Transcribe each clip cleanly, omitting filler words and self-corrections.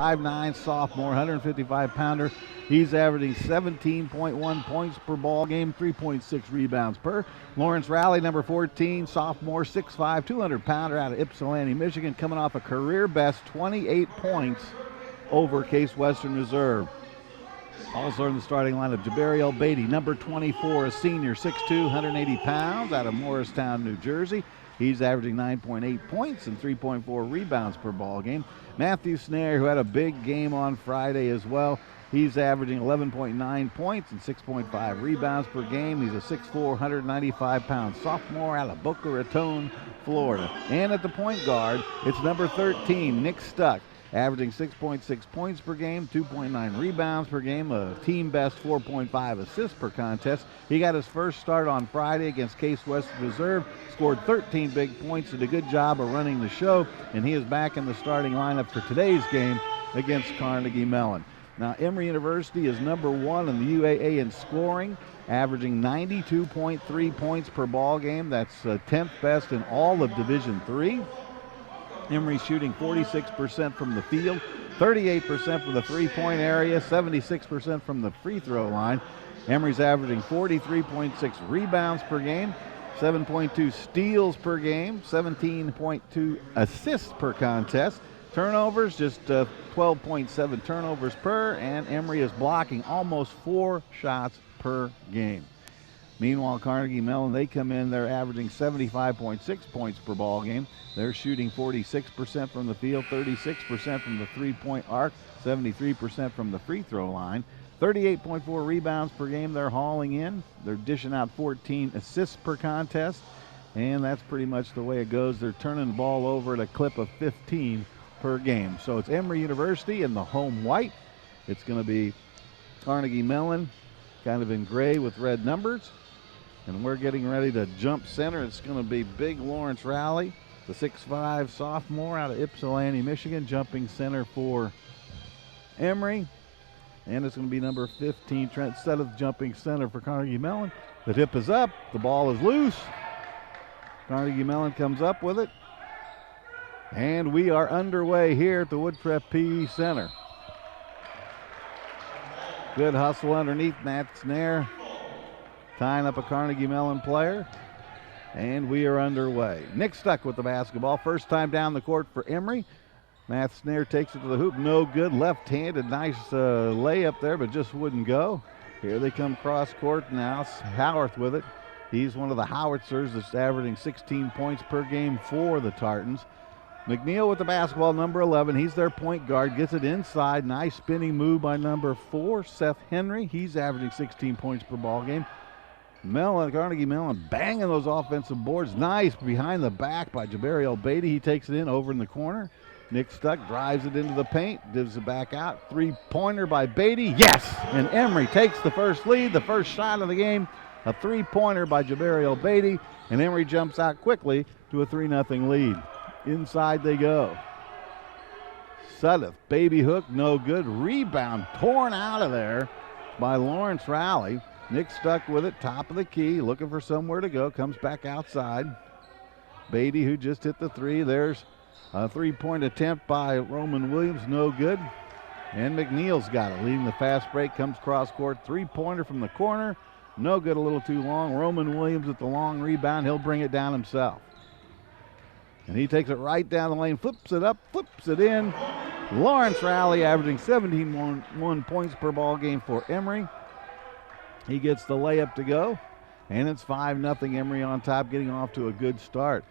5'9" sophomore, 155-pounder. He's averaging 17.1 points per ball game, 3.6 rebounds per. Lawrence Rowley, number 14, sophomore, 6'5", 200-pounder out of Ypsilanti, Michigan, coming off a career best 28 points over Case Western Reserve. Also in the starting lineup, Jabariel Baitey, number 24, a senior, 6'2", 180 pounds, out of Morristown, New Jersey. He's averaging 9.8 points and 3.4 rebounds per ball game. Matthew Snare, who had a big game on Friday as well, he's averaging 11.9 points and 6.5 rebounds per game. He's a 6'4", 195-pound sophomore out of Boca Raton, Florida. And at the point guard, it's number 13, Nick Stuck, averaging 6.6 points per game, 2.9 rebounds per game, a team best 4.5 assists per contest. He got his first start on Friday against Case Western Reserve, scored 13 big points, did a good job of running the show, and he is back in the starting lineup for today's game against Carnegie Mellon. Now, Emory University is number 1 in the UAA in scoring, averaging 92.3 points per ball game. That's 10th best in all of Division III. Emory shooting 46% from the field, 38% from the three-point area, 76% from the free throw line. Emory's averaging 43.6 rebounds per game, 7.2 steals per game, 17.2 assists per contest. Turnovers, just 12.7 turnovers per, and Emory is blocking almost 4 shots per game. Meanwhile, Carnegie Mellon, they come in, they're averaging 75.6 points per ball game. They're shooting 46% from the field, 36% from the three-point arc, 73% from the free throw line. 38.4 rebounds per game they're hauling in. They're dishing out 14 assists per contest, and that's pretty much the way it goes. They're turning the ball over at a clip of 15 per game. So it's Emory University in the home white. It's going to be Carnegie Mellon kind of in gray with red numbers. And we're getting ready to jump center. It's going to be big Lawrence Rowley, the 6'5" sophomore out of Ypsilanti, Michigan, jumping center for Emory. And it's going to be number 15, Trent Suddeth, jumping center for Carnegie Mellon. The tip is up. The ball is loose. Carnegie Mellon comes up with it. And we are underway here at the Woodcraft PE Center. Good hustle underneath. Matt Snare tying up a Carnegie Mellon player. And we are underway. Nick Stuck with the basketball. First time down the court for Emory. Matt Snare takes it to the hoop. No good. Left-handed. Nice layup there, but just wouldn't go. Here they come cross court now. Howarth with it. He's one of the howitzers that's averaging 16 points per game for the Tartans. McNeil with the basketball, number 11. He's their point guard. Gets it inside. Nice spinning move by number 4, Seth Henry. He's averaging 16 points per ball game. Carnegie Mellon banging those offensive boards. Nice behind the back by Jabariel Baitey. He takes it in over in the corner. Nick Stuck drives it into the paint, gives it back out. Three-pointer by Baitey. Yes! And Emory takes the first lead, the first shot of the game. A three-pointer by Jabariel Baitey. And Emory jumps out quickly to a 3-0 lead. Inside they go. Suddeth, baby hook, no good. Rebound torn out of there by Lawrence Rowley. Nick Stuck with it, top of the key, looking for somewhere to go. Comes back outside. Baitey, who just hit the three. There's a three-point attempt by Roman Williams, no good. And McNeil's got it. Leading the fast break, comes cross court. Three-pointer from the corner. No good, a little too long. Roman Williams with the long rebound. He'll bring it down himself. And he takes it right down the lane, flips it up, flips it in. Lawrence Rowley averaging 17.1 points per ball game for Emory. He gets the layup to go, and it's 5-0 Emory on top, getting off to a good start.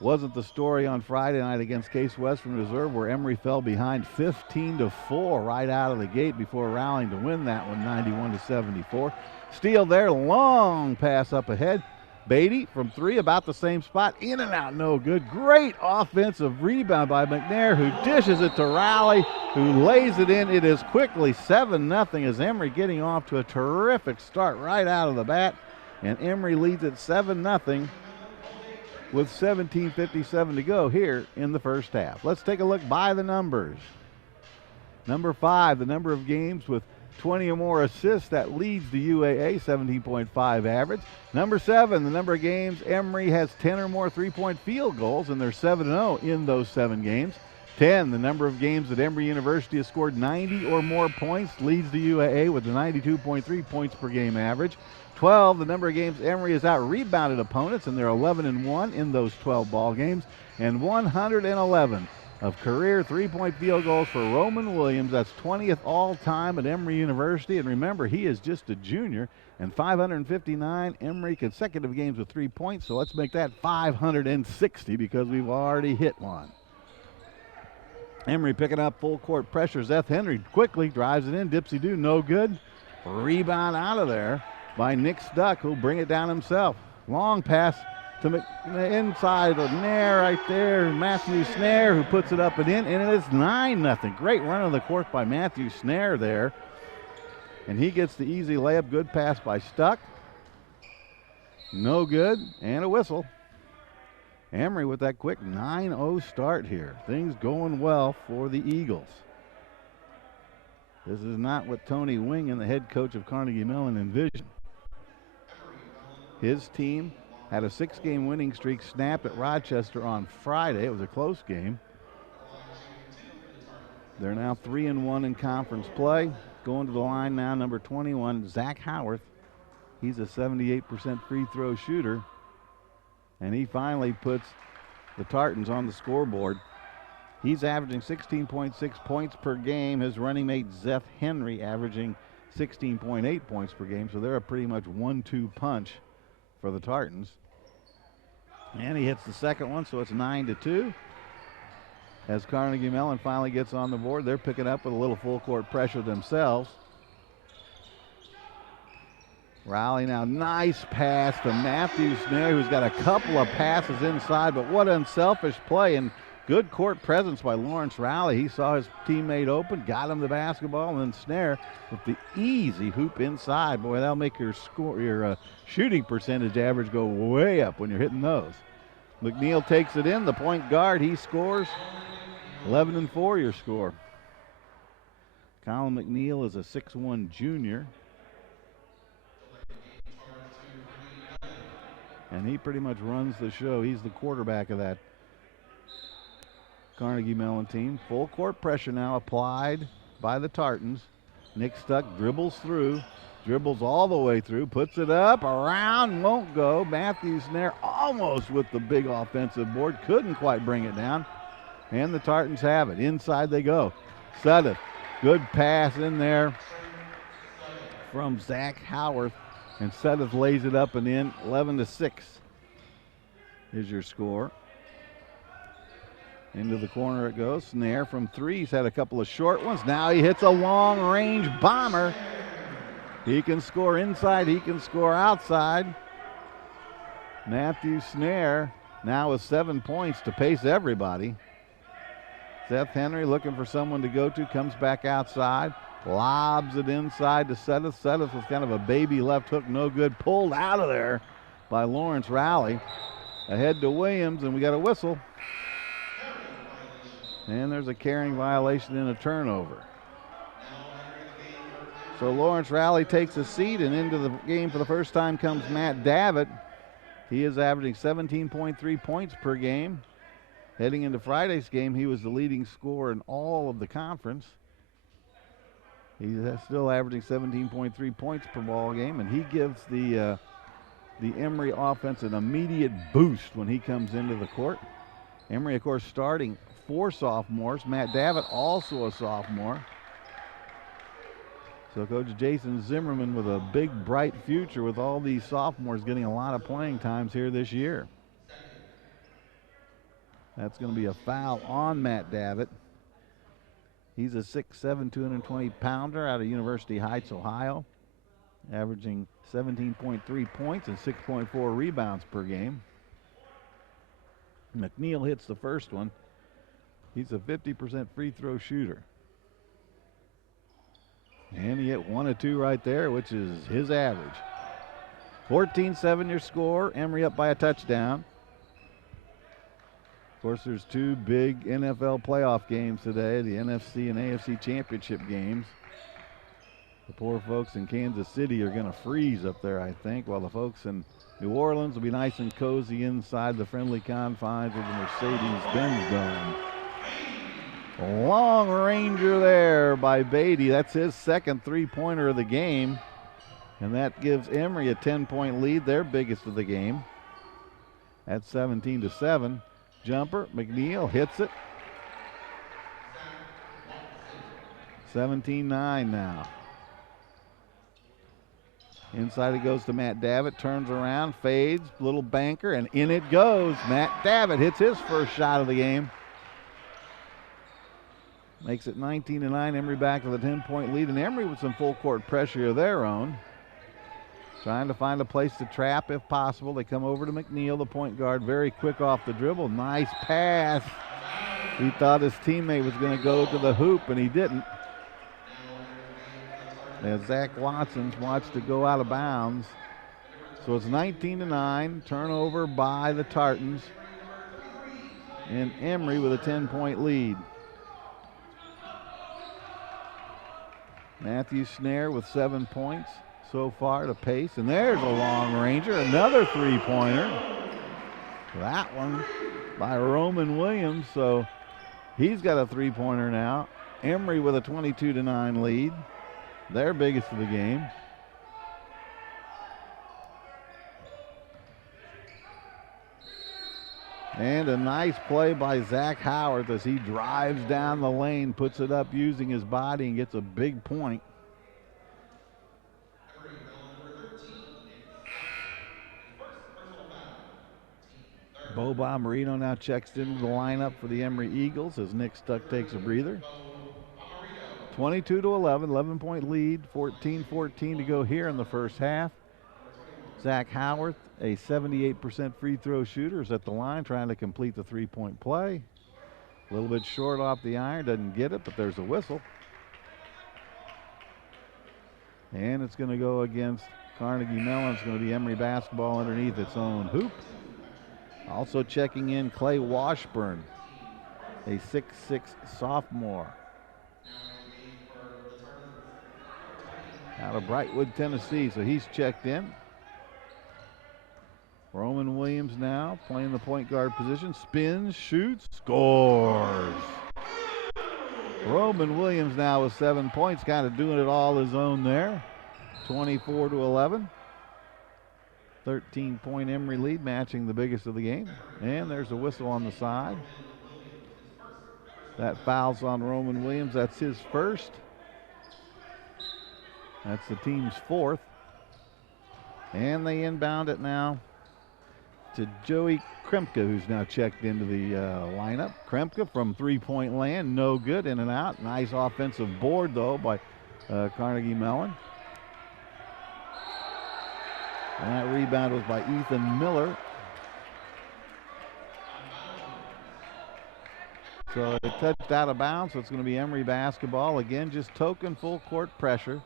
Wasn't the story on Friday night against Case Western Reserve where Emory fell behind 15-4 right out of the gate before rallying to win that one 91-74. Steal there, long pass up ahead. Baitey from three, about the same spot, in and out, no good. Great offensive rebound by McNair, who dishes it to Rowley, who lays it in. It is quickly 7-0 as Emory getting off to a terrific start right out of the bat. And Emory leads at 7-0 with 17:57 to go here in the first half. Let's take a look by the numbers. Number 5, the number of games with 20 or more assists, that leads the UAA, 17.5 average. Number 7, the number of games Emory has 10 or more three-point field goals, and they're 7-0 in those 7 games. 10, the number of games that Emory University has scored 90 or more points, leads the UAA with a 92.3 points per game average. 12, the number of games Emory has out-rebounded opponents, and they're 11-1 in those 12 ball games. And 111 of career three-point field goals for Roman Williams. That's 20th all-time at Emory University. And remember, he is just a junior. And 559 Emory consecutive games with 3 points. So let's make that 560 because we've already hit one. Emory picking up full court pressure. Seth Henry quickly drives it in. Dipsy-do, no good. Rebound out of there by Nick Stuck, who'll bring it down himself. Long pass to inside of Nair right there. Matthew Snare, who puts it up and in, and it is 9-0. Great run of the court by Matthew Snare there. And he gets the easy layup. Good pass by Stuck. No good, and a whistle. Emory with that quick 9-0 start here. Things going well for the Eagles. This is not what Tony Wingen, the head coach of Carnegie Mellon, envisioned. His team had a 6-game winning streak snapped at Rochester on Friday. It was a close game. They're now 3-1 in conference play. Going to the line now, number 21, Zach Howarth. He's a 78% free throw shooter. And he finally puts the Tartans on the scoreboard. He's averaging 16.6 points per game. His running mate, Zeth Henry, averaging 16.8 points per game. So they're a pretty much 1-2 punch for the Tartans. And he hits the second one, so it's 9-2. As Carnegie Mellon finally gets on the board, they're picking up with a little full court pressure themselves. Rowley now, nice pass to Matthew Snare, who's got a couple of passes inside, but what unselfish play and good court presence by Lawrence Rowley. He saw his teammate open, got him the basketball, and then Snare with the easy hoop inside. Boy, that'll make your shooting percentage average go way up when you're hitting those. McNeil takes it in, the point guard, he scores. 11-4 your score. Colin McNeil is a 6'1 junior. And he pretty much runs the show. He's the quarterback of that Carnegie Mellon team. Full court pressure now applied by the Tartans. Nick Stuck dribbles through, dribbles all the way through, puts it up, around, won't go. Matthew Snare almost with the big offensive board, couldn't quite bring it down. And the Tartans have it. Inside they go. Sudden, good pass in there from Zach Howarth. And Sudeth lays it up and in. 11-6 is your score. Into the corner it goes. Snare from three. He's had a couple of short ones. Now he hits a long-range bomber. He can score inside. He can score outside. Matthew Snare now with 7 points to pace everybody. Seth Henry looking for someone to go to. Comes back outside. Lobs it inside to Sudeth. Sudeth was kind of a baby left hook, no good. Pulled out of there by Lawrence Rowley. Ahead to Williams, and we got a whistle. And there's a carrying violation and a turnover. So Lawrence Rowley takes a seat, and into the game for the first time comes Matt Davitt. He is averaging 17.3 points per game. Heading into Friday's game, he was the leading scorer in all of the conference. He's still averaging 17.3 points per ball game, and he gives the Emory offense an immediate boost when he comes into the court. Emory, of course, starting 4 sophomores. Matt Davitt, also a sophomore. So Coach Jason Zimmerman with a big, bright future with all these sophomores getting a lot of playing times here this year. That's going to be a foul on Matt Davitt. He's a 6'7", 220-pounder out of University Heights, Ohio, averaging 17.3 points and 6.4 rebounds per game. McNeil hits the first one. He's a 50% free throw shooter. And he hit 1 of 2 right there, which is his average. 14-7 your score. Emory up by a touchdown. Of course, there's 2 big NFL playoff games today, the NFC and AFC championship games. The poor folks in Kansas City are going to freeze up there, I think, while the folks in New Orleans will be nice and cozy inside the friendly confines of the Mercedes-Benz Dome. Long ranger there by Baitey. That's his second three-pointer of the game. And that gives Emory a 10-point lead, their biggest of the game. At 17-7. Jumper, McNeil hits it. 17-9 now. Inside it goes to Matt Davitt, turns around, fades, little banker, and in it goes. Matt Davitt hits his first shot of the game. Makes it 19-9, Emory back to the 10-point lead, and Emory with some full court pressure of their own. Trying to find a place to trap if possible. They come over to McNeil, the point guard, very quick off the dribble. Nice pass. He thought his teammate was going to go to the hoop, and he didn't. As Zach Watson's watched it go out of bounds. So it's 19-9, turnover by the Tartans. And Emory with a 10-point lead. Matthew Snare with 7 points so far to pace. And there's a long ranger, another three-pointer. That one by Roman Williams, so he's got a three-pointer now. Emory with a 22-9 lead, their biggest of the game. And a nice play by Zach Howard as he drives down the lane, puts it up using his body and gets a big point. Bo Marino now checks into the lineup for the Emory Eagles as Nick Stuck takes a breather. 22-11, 11-point lead, 14-14 to go here in the first half. Zach Howard, a 78% free throw shooter, is at the line trying to complete the three-point play. A little bit short off the iron, doesn't get it, but there's a whistle. And it's going to go against Carnegie Mellon. It's going to be Emory basketball underneath its own hoop. Also checking in Clay Washburn, a 6'6" sophomore out of Brightwood, Tennessee. So he's checked in. Roman Williams now playing the point guard position. Spins, shoots, scores. Roman Williams now with 7 points, kind of doing it all his own there. 24-11. 13-point Emory lead, matching the biggest of the game. And there's a whistle on the side. That fouls on Roman Williams. That's his first. That's the team's fourth. And they inbound it now to Joey Kremke, who's now checked into the lineup. Kremke from three-point land, no good, in and out. Nice offensive board, though, by Carnegie Mellon. And that rebound was by Ethan Miller. So it touched out of bounds, so it's going to be Emory basketball. Again, just token full court pressure.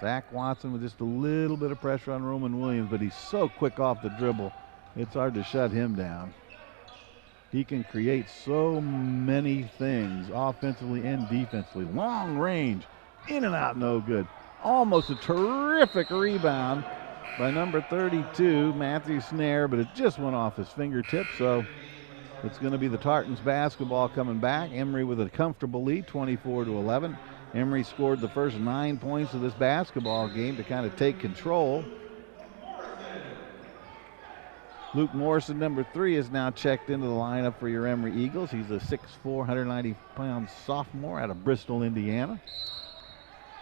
Zach Watson with just a little bit of pressure on Roman Williams, but he's so quick off the dribble, it's hard to shut him down. He can create so many things offensively and defensively. Long range, in and out, no good. Almost a terrific rebound by number 32, Matthew Snare, but it just went off his fingertips. So it's going to be the Tartans basketball coming back. Emory with a comfortable lead, 24-11. Emory scored the first 9 points of this basketball game to kind of take control. Luke Morrison, number 3, is now checked into the lineup for your Emory Eagles. He's a 6'4", 190-pound sophomore out of Bristol, Indiana.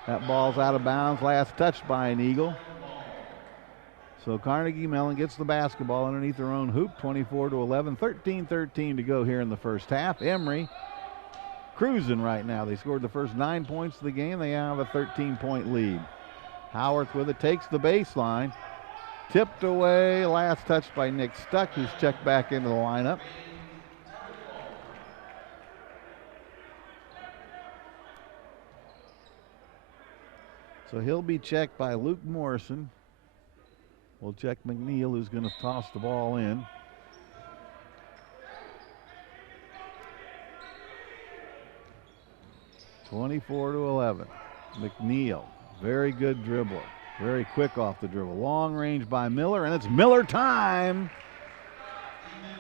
That ball's out of bounds, last touched by an Eagle. So Carnegie Mellon gets the basketball underneath their own hoop, 24-11, 13-13 to go here in the first half. Emory cruising right now. They scored the first 9 points of the game. They have a 13-point lead. Howarth with it, takes the baseline. Tipped away, last touched by Nick Stuck, who's checked back into the lineup. So he'll be checked by Luke Morrison. We'll check McNeil, who's going to toss the ball in. (24-11). McNeil, very good dribbler. Very quick off the dribble. Long range by Miller, and it's Miller time.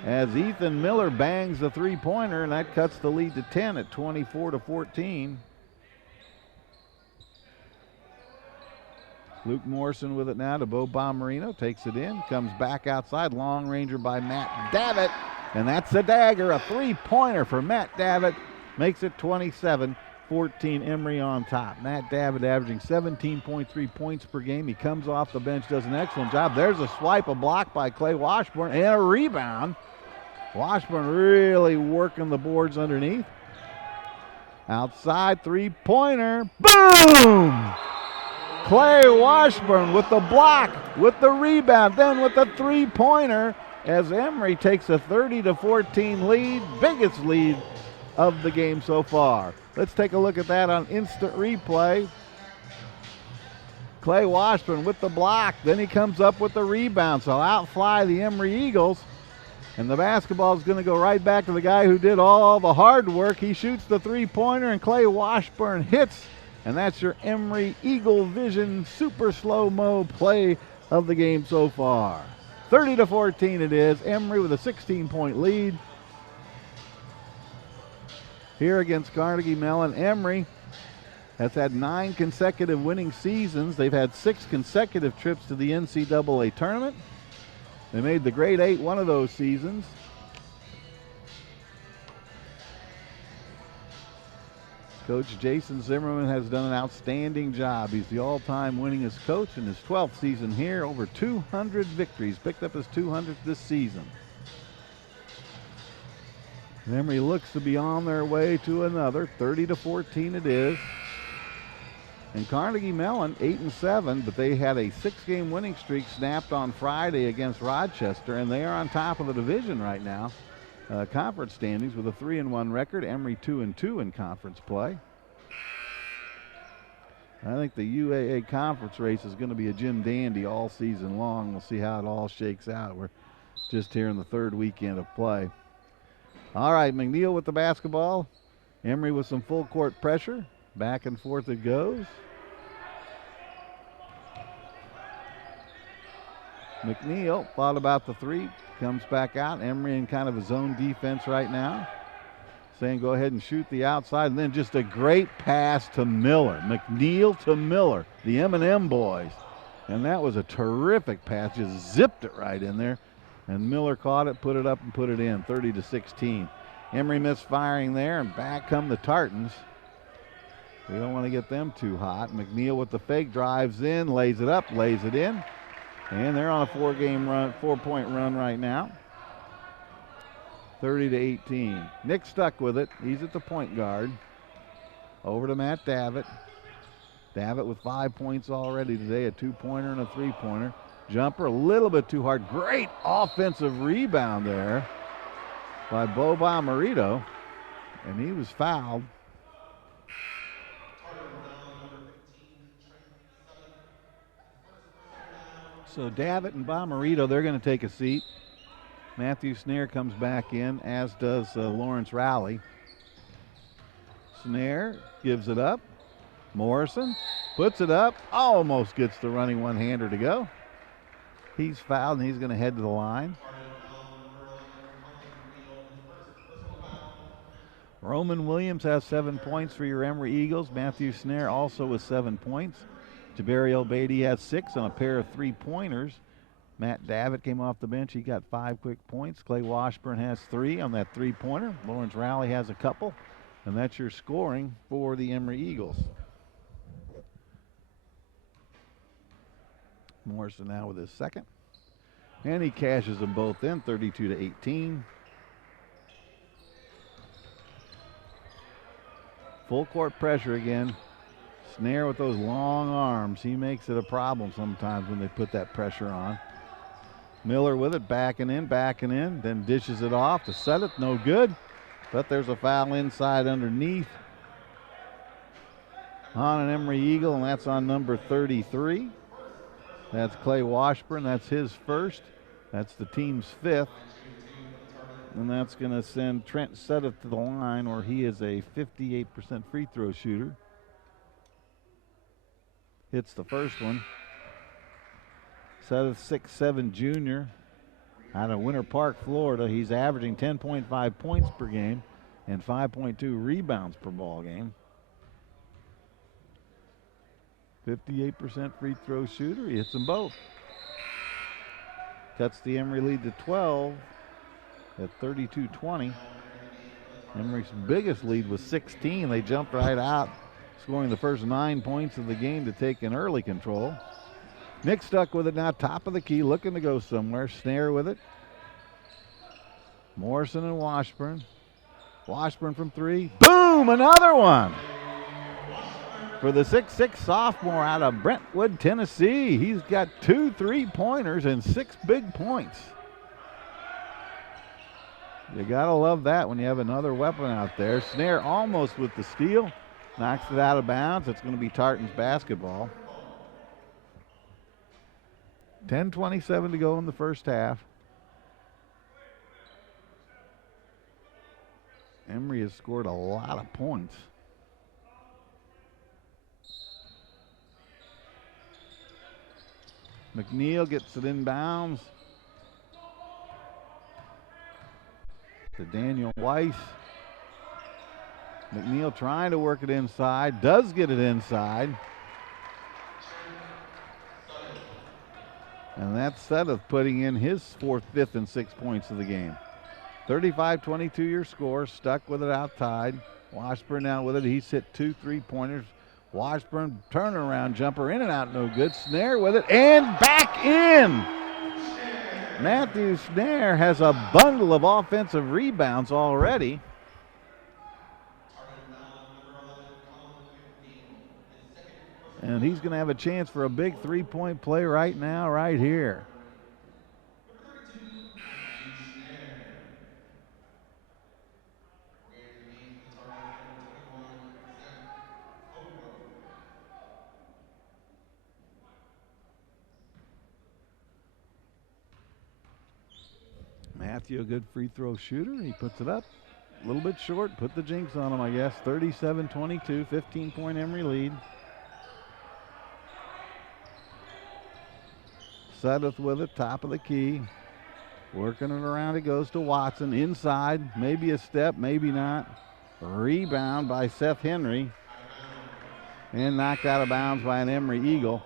as Ethan Miller bangs the three-pointer, and that cuts the lead to 10 at 24-14. Luke Morrison with it now to Bo Bomarino, takes it in, comes back outside, long ranger by Matt Davitt, and that's a dagger, a three-pointer for Matt Davitt, makes it 27-14, Emory on top. Matt Davitt averaging 17.3 points per game. He comes off the bench, does an excellent job. There's a swipe, a block by Clay Washburn, and a rebound. Washburn really working the boards underneath. Outside three-pointer, boom! Clay Washburn with the block, with the rebound, then with the three-pointer as Emory takes a 30-14 lead, biggest lead of the game so far. Let's take a look at that on instant replay. Clay Washburn with the block, then he comes up with the rebound, so outfly the Emory Eagles. And the basketball is going to go right back to the guy who did all the hard work. He shoots the three-pointer, and Clay Washburn hits. And that's your Emory Eagle Vision super slow-mo play of the game so far. 30-14 it is. Emory with a 16-point lead. Here against Carnegie Mellon, Emory has had 9 consecutive winning seasons. They've had 6 consecutive trips to the NCAA tournament. They made the Grade 8 one of those seasons. Coach Jason Zimmerman has done an outstanding job. He's the all-time winningest coach in his 12th season here. Over 200 victories. Picked up his 200th this season. Emory looks to be on their way to another. 30-14 it is. And Carnegie Mellon 8-7, but they had a 6-game winning streak snapped on Friday against Rochester, and they are on top of the division right now. Conference standings with a 3-1 record. Emory 2-2 in conference play. I think the UAA conference race is going to be a Jim Dandy all season long. We'll see how it all shakes out. We're just here in the 3rd weekend of play. All right, McNeil with the basketball. Emory with some full court pressure. Back and forth it goes. McNeil thought about the three. Comes back out. Emory in kind of a zone defense right now. Saying go ahead and shoot the outside. And then just a great pass to Miller. McNeil to Miller, the M&M boys. And that was a terrific pass. Just zipped it right in there. And Miller caught it, put it up, and put it in. 30-16. Emory misfiring there, and back come the Tartans. We don't want to get them too hot. McNeil with the fake, drives in, lays it up, lays it in. And they're on a 4-point run right now. 30-18. Nick stuck with it. He's at the point guard. Over to Matt Davitt. Davitt with 5 points already today, a 2-pointer and a 3-pointer. Jumper a little bit too hard. Great offensive rebound there by Bo Bomarino. And he was fouled. So Davitt and Bomarito, they're going to take a seat. Matthew Snare comes back in, as does Lawrence Rowley. Snare gives it up. Morrison puts it up, almost gets the running one-hander to go. He's fouled, and he's going to head to the line. Roman Williams has 7 points for your Emory Eagles. Matthew Snare also with 7 points. Jabariel Baitey has 6 on a pair of 3-pointers. Matt Davitt came off the bench. He got 5 quick points. Clay Washburn has 3 on that 3-pointer. Lawrence Rowley has a couple. And that's your scoring for the Emory Eagles. Morrison now with his second. And he cashes them both in, 32-18. Full court pressure again. Snare with those long arms. He makes it a problem sometimes when they put that pressure on. Miller with it, backing in, then dishes it off to set it. No good, but there's a foul inside underneath on an Emory Eagle, and that's on number 33. That's Clay Washburn. That's his first. That's the team's 5th. And that's going to send Trent Setta to the line, where he is a 58% free throw shooter. Hits the first one. Setta, 6'7" junior, out of Winter Park, Florida. He's averaging 10.5 points per game and 5.2 rebounds per ball game. 58% free throw shooter. He hits them both. Cuts the Emory lead to 12 at 32-20. Emory's biggest lead was 16. They jumped right out, scoring the first 9 points of the game to take an early control. Nick Stuck with it now, top of the key, looking to go somewhere. Snare with it. Morrison and Washburn. Washburn from three. Boom, another one. For the 6'6" sophomore out of Brentwood, Tennessee. He's got 2 3-pointers and 6 big points. You gotta love that when you have another weapon out there. Snare almost with the steal. Knocks it out of bounds. It's going to be Tartan's basketball. 10:27 to go in the first half. Emory has scored a lot of points. McNeil gets it inbounds to Daniel Weiss. McNeil trying to work it inside, does get it inside. And that's Seth putting in his 4th, 5th, and 6th points of the game. 35-22 your score. Stuck with it outside. Washburn now with it. He's hit 2 3-pointers. Washburn turnaround jumper in and out, no good. Snare with it and back in. Matthew Snare has a bundle of offensive rebounds already. And he's going to have a chance for a big 3-point play right now, right here. Matthew, a good free throw shooter. He puts it up a little bit short. Put the jinx on him, I guess. 37-22, 15-point Emory lead. Sudduth with it, top of the key. Working it around, it goes to Watson. Inside, maybe a step, maybe not. Rebound by Seth Henry. And knocked out of bounds by an Emory Eagle.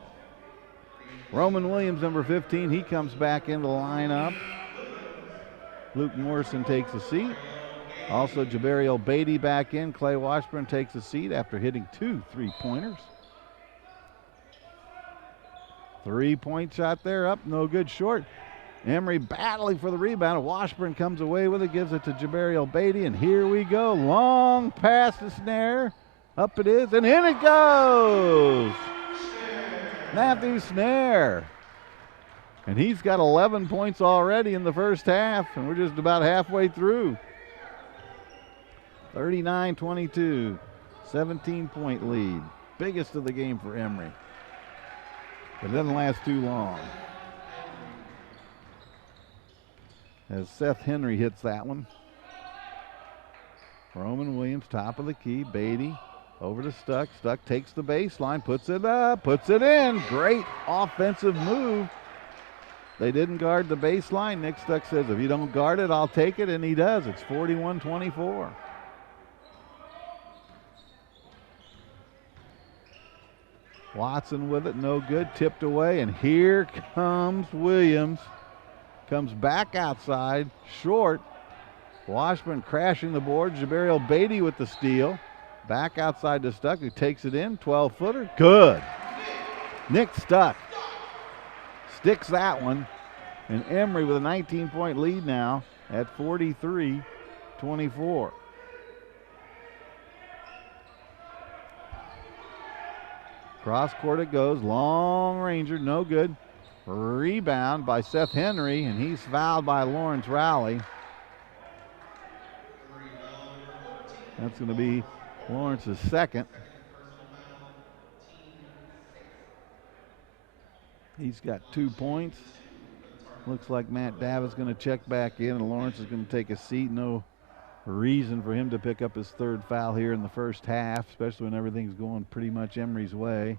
Roman Williams, number 15, he comes back into the lineup. Luke Morrison takes a seat. Also, Jabariel Baitey back in. Clay Washburn takes a seat after hitting 2 3-pointers. 3-point shot there, up, no good, short. Emory battling for the rebound. Washburn comes away with it, gives it to Jabariel Baitey, and here we go. Long pass to Snare. Up it is, and in it goes. Matthew Snare. And he's got 11 points already in the first half, and we're just about halfway through. 39-22, 17-point lead. Biggest of the game for Emory. But it doesn't last too long. As Seth Henry hits that one. Roman Williams, top of the key. Baitey over to Stuck. Stuck takes the baseline, puts it up, puts it in. Great offensive move. They didn't guard the baseline. Nick Stuck says, if you don't guard it, I'll take it, and he does. It's 41-24. Watson with it, no good, tipped away, and here comes Williams. Comes back outside, short. Washburn crashing the board. Jabariel Baitey with the steal. Back outside to Stuck, who takes it in, 12-footer, good. Nick Stuck sticks that one, and Emory with a 19-point lead now at 43-24. Cross court it goes, long ranger, no good. Rebound by Seth Henry, and he's fouled by Lawrence Rowley. That's going to be Lawrence's second. He's got 2 points. Looks like Matt Davis going to check back in, and Lawrence is going to take a seat. No reason for him to pick up his 3rd foul here in the first half, especially when everything's going pretty much Emory's way.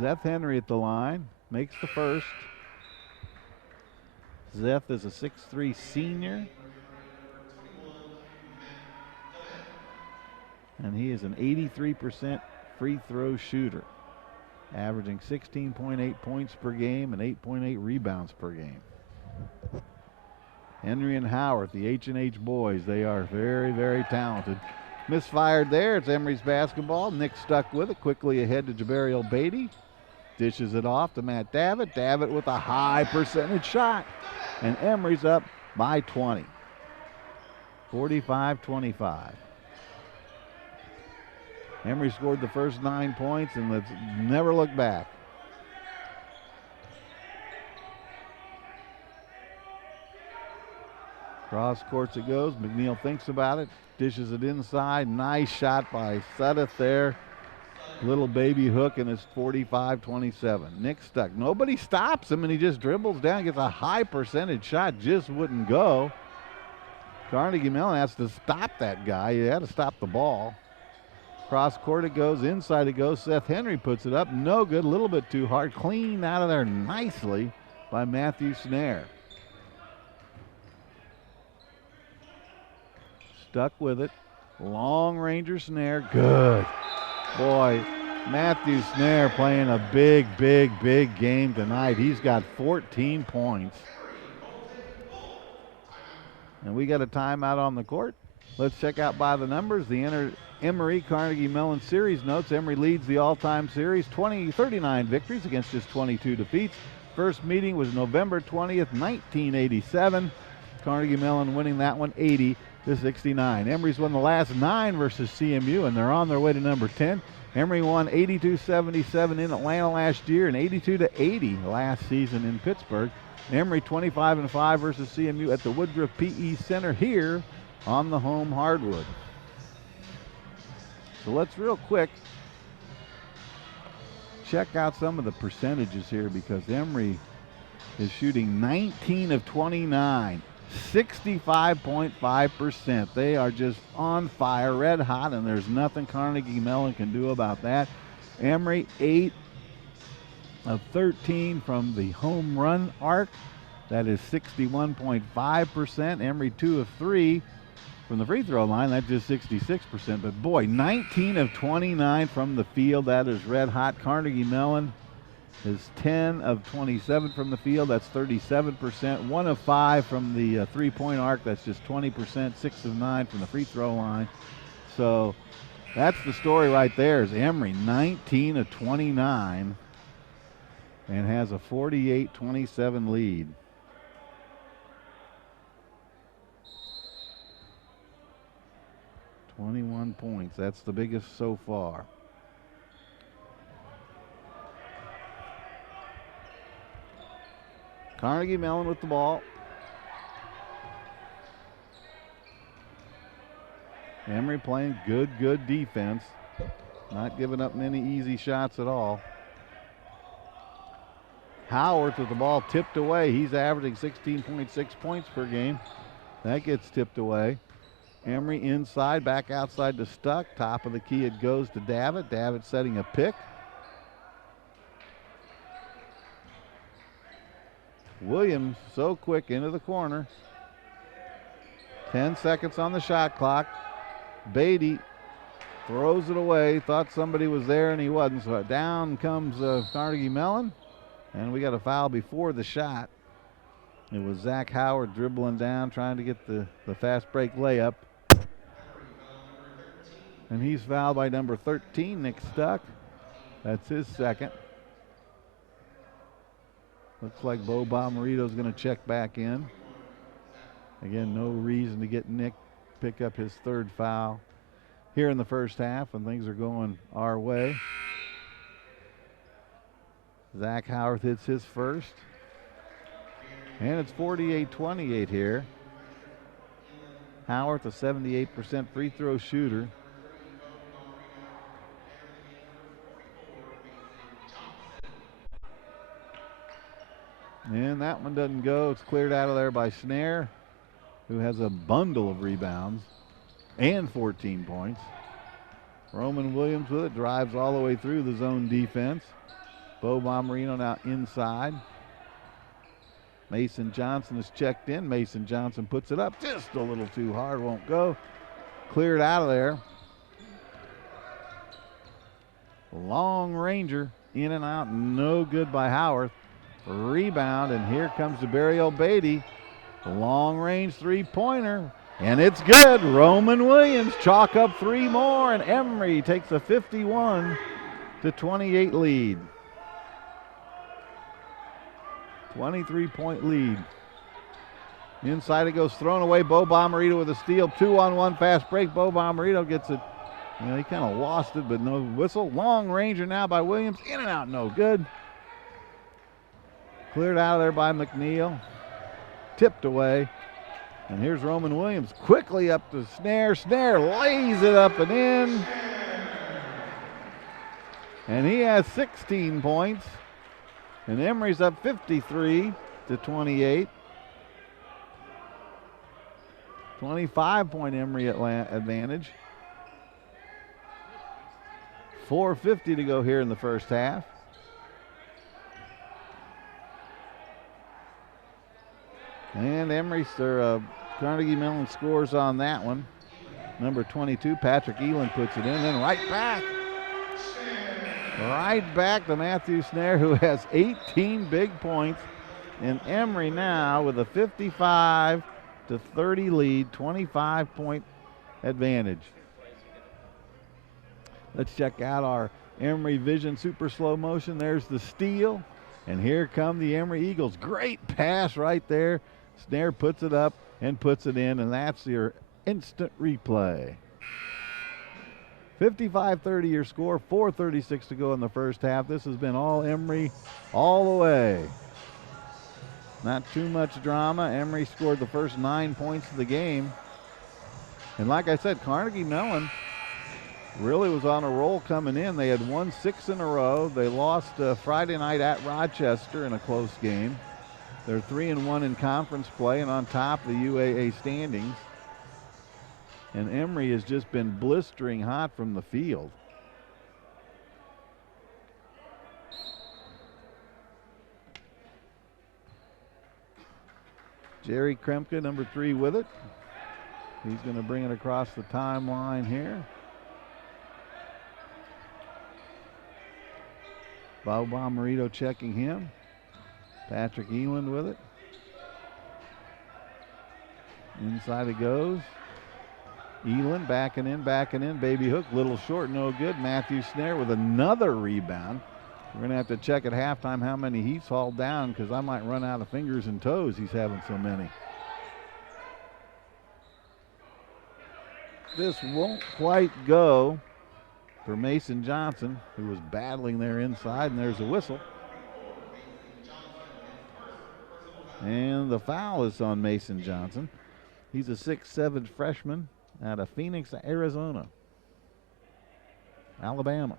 Seth Henry at the line, makes the first. Zeth is a 6'3" senior. And he is an 83% free throw shooter, averaging 16.8 points per game and 8.8 rebounds per game. Henry and Howard, the H&H boys, they are very, very talented. Misfired there. It's Emory's basketball. Nick stuck with it. Quickly ahead to Jabariel Baitey. Dishes it off to Matt Davitt. Davitt with a high percentage shot. And Emory's up by 20. 45-25. Emory scored the first 9 points, and let's never look back. Cross courts it goes. McNeil thinks about it. Dishes it inside. Nice shot by Sudeth there. Little baby hook, and it's 45-27. Nick stuck. Nobody stops him, and he just dribbles down, gets a high percentage shot. Just wouldn't go. Carnegie Mellon has to stop that guy. He had to stop the ball. Cross court it goes. Inside it goes. Seth Henry puts it up. No good. A little bit too hard. Clean out of there nicely by Matthew Snare. Stuck with it. Long ranger Snare. Good. Boy, Matthew Snare playing a big, big, big game tonight. He's got 14 points. And we got a timeout on the court. Let's check out by the numbers. The Emory Carnegie Mellon series notes. Emory leads the all-time series, 39 victories against just 22 defeats. First meeting was November 20th, 1987. Carnegie Mellon winning that one 80-69. Emory's won the last 9 versus CMU, and they're on their way to number 10. Emory won 82-77 in Atlanta last year and 82-80 last season in Pittsburgh. Emory 25-5 versus CMU at the Woodruff PE Center here on the home hardwood. So let's real quick check out some of the percentages here, because Emory is shooting 19 of 29, 65.5%. They are just on fire, red hot, and there's nothing Carnegie Mellon can do about that. Emory 8 of 13 from the home run arc. That is 61.5%. Emory 2 of 3 from the free throw line. That's just 66%. But boy, 19 of 29 from the field. That is red hot. Carnegie Mellon is 10 of 27 from the field. That's 37%. 1 of 5 from the three-point arc. That's just 20%. 6 of 9 from the free throw line. So that's the story right there, is Emory 19 of 29 and has a 48-27 lead. $21 points. That's the biggest so far. Carnegie Mellon with the ball. Emory playing good defense. Not giving up many easy shots at all. Howard with the ball tipped away. He's averaging 16.6 points per game. That gets tipped away. Emory inside, back outside to Stuck. Top of the key it goes to Davitt. Davitt setting a pick. Williams so quick into the corner. 10 seconds on the shot clock. Baitey throws it away. Thought somebody was there and he wasn't. So down comes Carnegie Mellon. And we got a foul before the shot. It was Zach Howard dribbling down, trying to get the fast break layup. And he's fouled by number 13, Nick Stuck. That's his second. Looks like Bo Bomarito's going to check back in. Again, no reason to get Nick pick up his third foul here in the first half, and things are going our way. Zach Howard hits his first. And it's 48-28 here. Howard, a 78% free throw shooter. And that one doesn't go. It's cleared out of there by Snare, who has a bundle of rebounds and 14 points. Roman Williams with it, drives all the way through the zone defense. Bo Bomarino now inside. Mason Johnson is checked in. Mason Johnson puts it up just a little too hard, won't go. Cleared out of there. Long ranger, in and out, no good by Howard. Rebound, and here comes DeBarrio Baitey. Long range three-pointer, and it's good. Roman Williams chalk up 3 more, and Emory takes a 51-28 lead. 23-point lead. Inside it goes, thrown away. Bo Bomarito with a steal. 2-on-1 fast break. Bo Bomarito gets it. You know, he kind of lost it, but no whistle. Long ranger now by Williams. In and out, no good. Cleared out of there by McNeil. Tipped away. And here's Roman Williams quickly up to Snare. Snare lays it up and in. And he has 16 points. And Emory's up 53-28. 25-point Emory advantage. 4:50 to go here in the first half. And Carnegie Mellon scores on that one. Number 22, Patrick Eland puts it in. Then right back to Matthew Snare, who has 18 big points. And Emory now with a 55-30 lead, 25-point advantage. Let's check out our Emory Vision super slow motion. There's the steal. And here come the Emory Eagles. Great pass right there. Snare puts it up and puts it in, and that's your instant replay. 55-30 your score, 4:36 to go in the first half. This has been all Emory all the way. Not too much drama. Emory scored the first 9 points of the game. And like I said, Carnegie Mellon really was on a roll coming in. They had won 6 in a row. They lost Friday night at Rochester in a close game. They're 3-1 in conference play and on top of the UAA standings. And Emory has just been blistering hot from the field. Jerry Kremke, number 3, with it. He's going to bring it across the timeline here. Bo Bomarito checking him. Patrick Eland with it. Inside it goes. Eland backing in. Baby hook, little short, no good. Matthew Snare with another rebound. We're going to have to check at halftime how many he's hauled down, because I might run out of fingers and toes. He's having so many. This won't quite go for Mason Johnson, who was battling there inside, and there's a whistle. And the foul is on Mason Johnson. He's a 6'7" freshman out of Phoenix, Arizona. Alabama.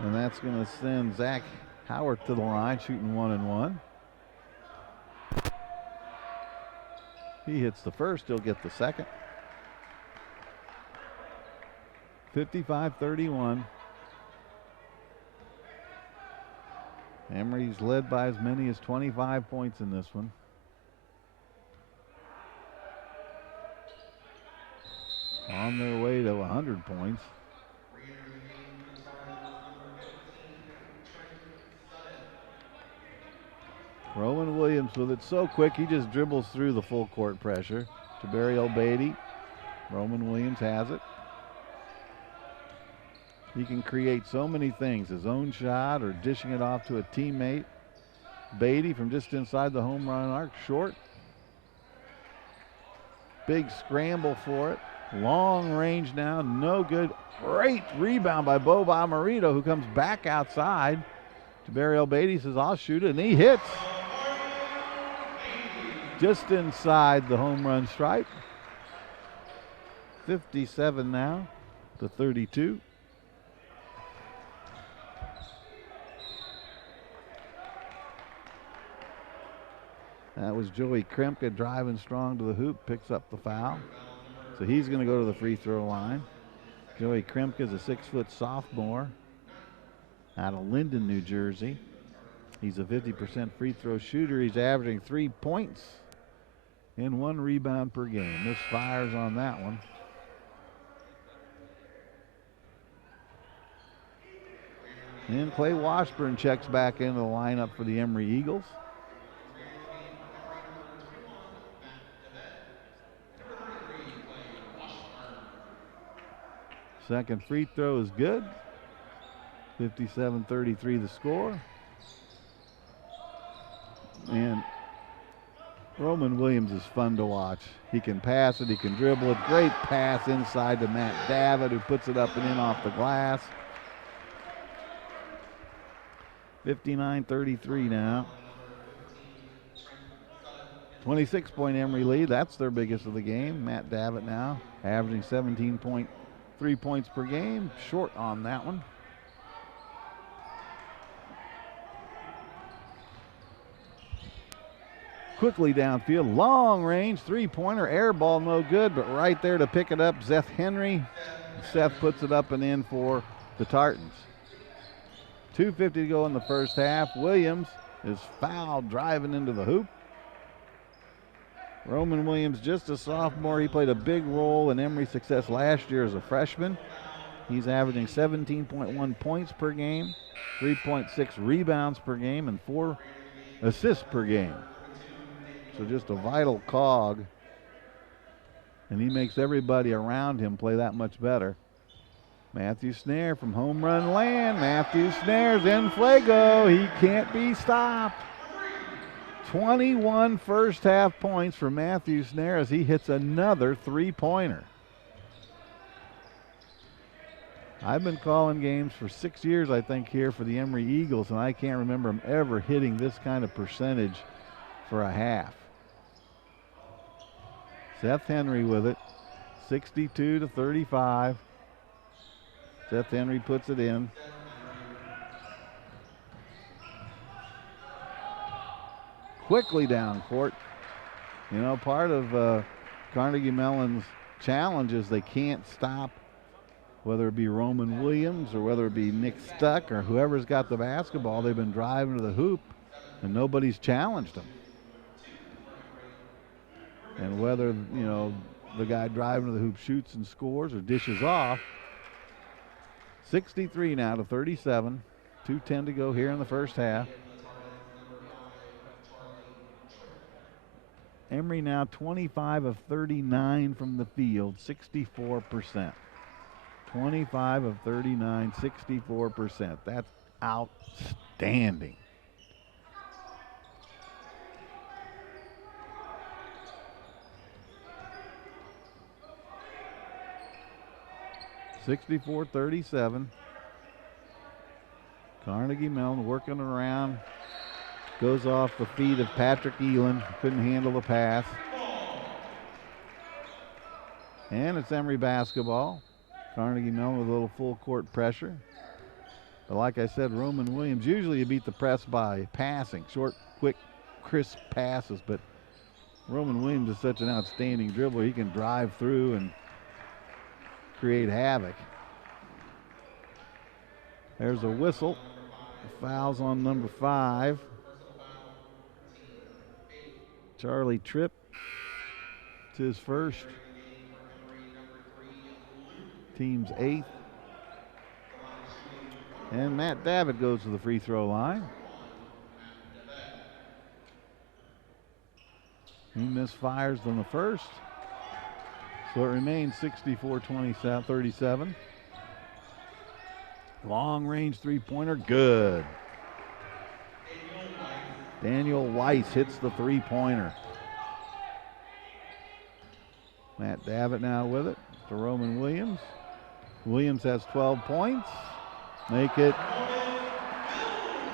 And that's going to send Zach Howard to the line, shooting 1-1. He hits the first, he'll get the second. 55-31. Emory's led by as many as 25 points in this one. On their way to 100 points. Rowan Williams with it so quick, he just dribbles through the full court pressure. DeBarrio Baitey. Roman Williams has it. He can create so many things, his own shot or dishing it off to a teammate. Baitey from just inside the home run arc, short. Big scramble for it. Long range now, no good. Great rebound by Bo Bomarito, who comes back outside. DeBarrio Baitey says, I'll shoot it, and he hits. Just inside the home run stripe. 57 now to 32. That was Joey Kremke driving strong to the hoop, picks up the foul. So he's going to go to the free throw line. Joey Kremke is a 6-foot sophomore. out of Linden, New Jersey. He's a 50% free throw shooter. He's averaging 3 points and 1 rebound per game. Misfires on that one. And Clay Washburn checks back into the lineup for the Emory Eagles. Second free throw is good. 57-33 the score. And Roman Williams is fun to watch. He can pass it, he can dribble it. Great pass inside to Matt Davitt, who puts it up and in off the glass. 59-33 now. 26-point Emory lead. That's their biggest of the game. Matt Davitt now averaging 17.3 points per game. Short on that one. Quickly downfield, long range, three-pointer, air ball no good, but right there to pick it up, Seth Henry. Seth puts it up and in for the Tartans. 2:50 to go in the first half. Williams is fouled driving into the hoop. Roman Williams, just a sophomore. He played a big role in Emory's success last year as a freshman. He's averaging 17.1 points per game, 3.6 rebounds per game, and 4 assists per game. So just a vital cog. And he makes everybody around him play that much better. Matthew Snare from home run land. Matthew Snare's in fuego. He can't be stopped. 21 first half points for Matthew Snare as he hits another three-pointer. I've been calling games for 6 years, I think, here for the Emory Eagles, and I can't remember them ever hitting this kind of percentage for a half. Seth Henry with it, 62-35. Seth Henry puts it in. Quickly down court. You know, part of Carnegie Mellon's challenge is they can't stop, whether it be Roman Williams or whether it be Nick Stuck or whoever's got the basketball. They've been driving to the hoop and nobody's challenged them. And whether, you know, the guy driving to the hoop shoots and scores or dishes off. 63 now to 37. 2:10 to go here in the first half. Emory now 25 of 39 from the field, 64%. 25 of 39, 64%. That's outstanding. (64-37). Carnegie Mellon working around. Goes off the feet of Patrick Elan. Couldn't handle the pass. And it's Emory basketball. Carnegie Mellon with a little full court pressure. But like I said, Roman Williams, usually you beat the press by passing. Short, quick, crisp passes. But Roman Williams is such an outstanding dribbler. He can drive through and create havoc. There's a whistle. Fouls on number 5. Charlie Tripp. It's his first. Team's 8th. And Matt Davitt goes to the free throw line. He misfires on the first. So it remains 64-37. Long range three-pointer, good. Daniel Weiss hits the three-pointer. Matt Davitt now with it to Roman Williams. Williams has 12 points. Make it.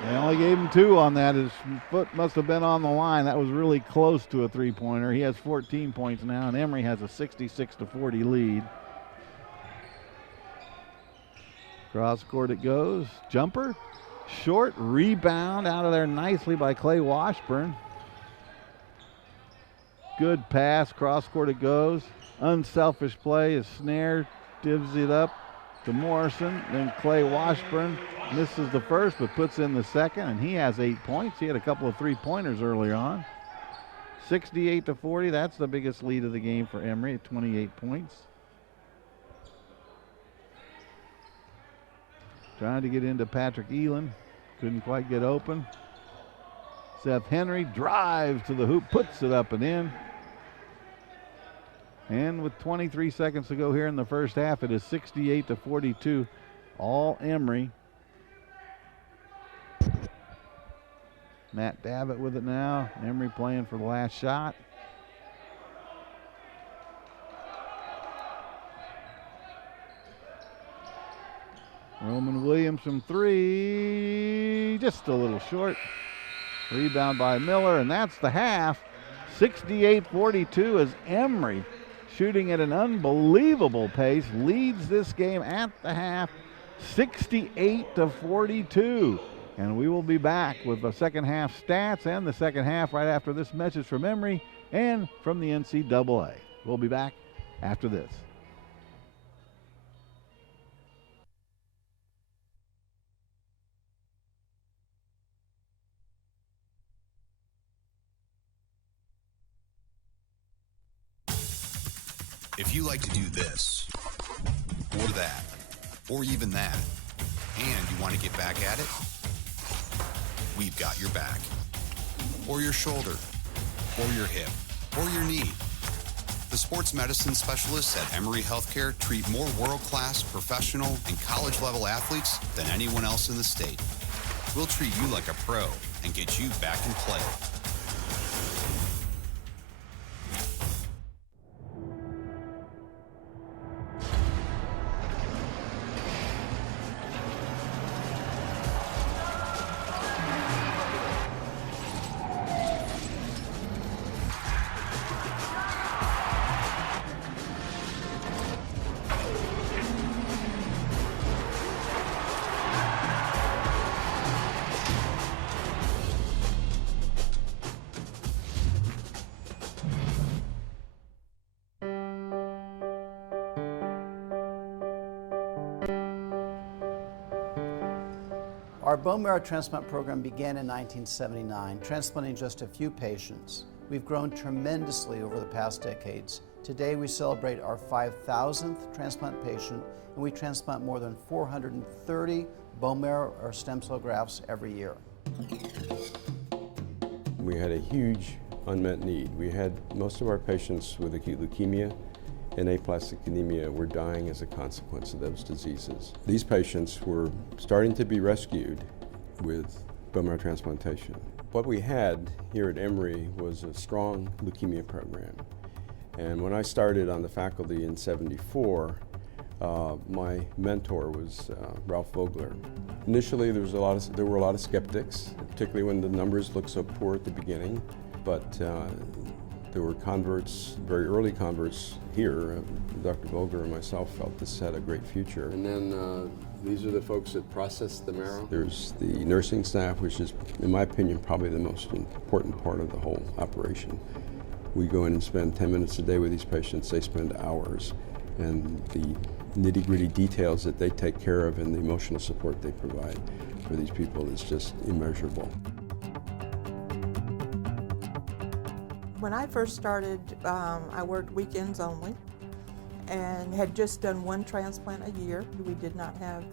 They only gave him 2 on that. His foot must have been on the line. That was really close to a three-pointer. He has 14 points now, and Emory has a 66-40 lead. Cross court it goes. Jumper. Short rebound out of there nicely by Clay Washburn. Good pass. Cross court it goes. Unselfish play as Snare divs it up to Morrison. Then Clay Washburn misses the first but puts in the second, and he has 8 points. He had a couple of three-pointers earlier on. 68-40, that's the biggest lead of the game for Emory at 28 points. Trying to get into Patrick Elin, couldn't quite get open. Seth Henry drives to the hoop, puts it up and in. And with 23 seconds to go here in the first half, it is 68-42, all Emory. Matt Davitt with it now. Emory playing for the last shot. Roman Williams from three, just a little short. Rebound by Miller, and that's the half. 68-42 as Emory, shooting at an unbelievable pace, leads this game at the half, 68-42. And we will be back with the second half stats and the second half right after this message from Emory and from the NCAA. We'll be back after this. If you like to do this, or that, or even that, and you want to get back at it, we've got your back, or your shoulder, or your hip, or your knee. The sports medicine specialists at Emory Healthcare treat more world-class, professional, and college-level athletes than anyone else in the state. We'll treat you like a pro and get you back in play. Our bone marrow transplant program began in 1979, transplanting just a few patients. We've grown tremendously over the past decades. Today we celebrate our 5,000th transplant patient, and we transplant more than 430 bone marrow or stem cell grafts every year. We had a huge unmet need. We had most of our patients with acute leukemia and aplastic anemia were dying as a consequence of those diseases. These patients were starting to be rescued with bone marrow transplantation. What we had here at Emory was a strong leukemia program. And when I started on the faculty in '74, my mentor was Ralph Vogler. Initially, there were a lot of skeptics, particularly when the numbers looked so poor at the beginning. But there were converts, very early converts here. Dr. Vogler and myself felt this had a great future. And then these are the folks that process the marrow. There's the nursing staff, which is, in my opinion, probably the most important part of the whole operation. We go in and spend 10 minutes a day with these patients. They spend hours. And the nitty-gritty details that they take care of and the emotional support they provide for these people is just immeasurable. When I first started, I worked weekends only and had just done one transplant a year. We did not have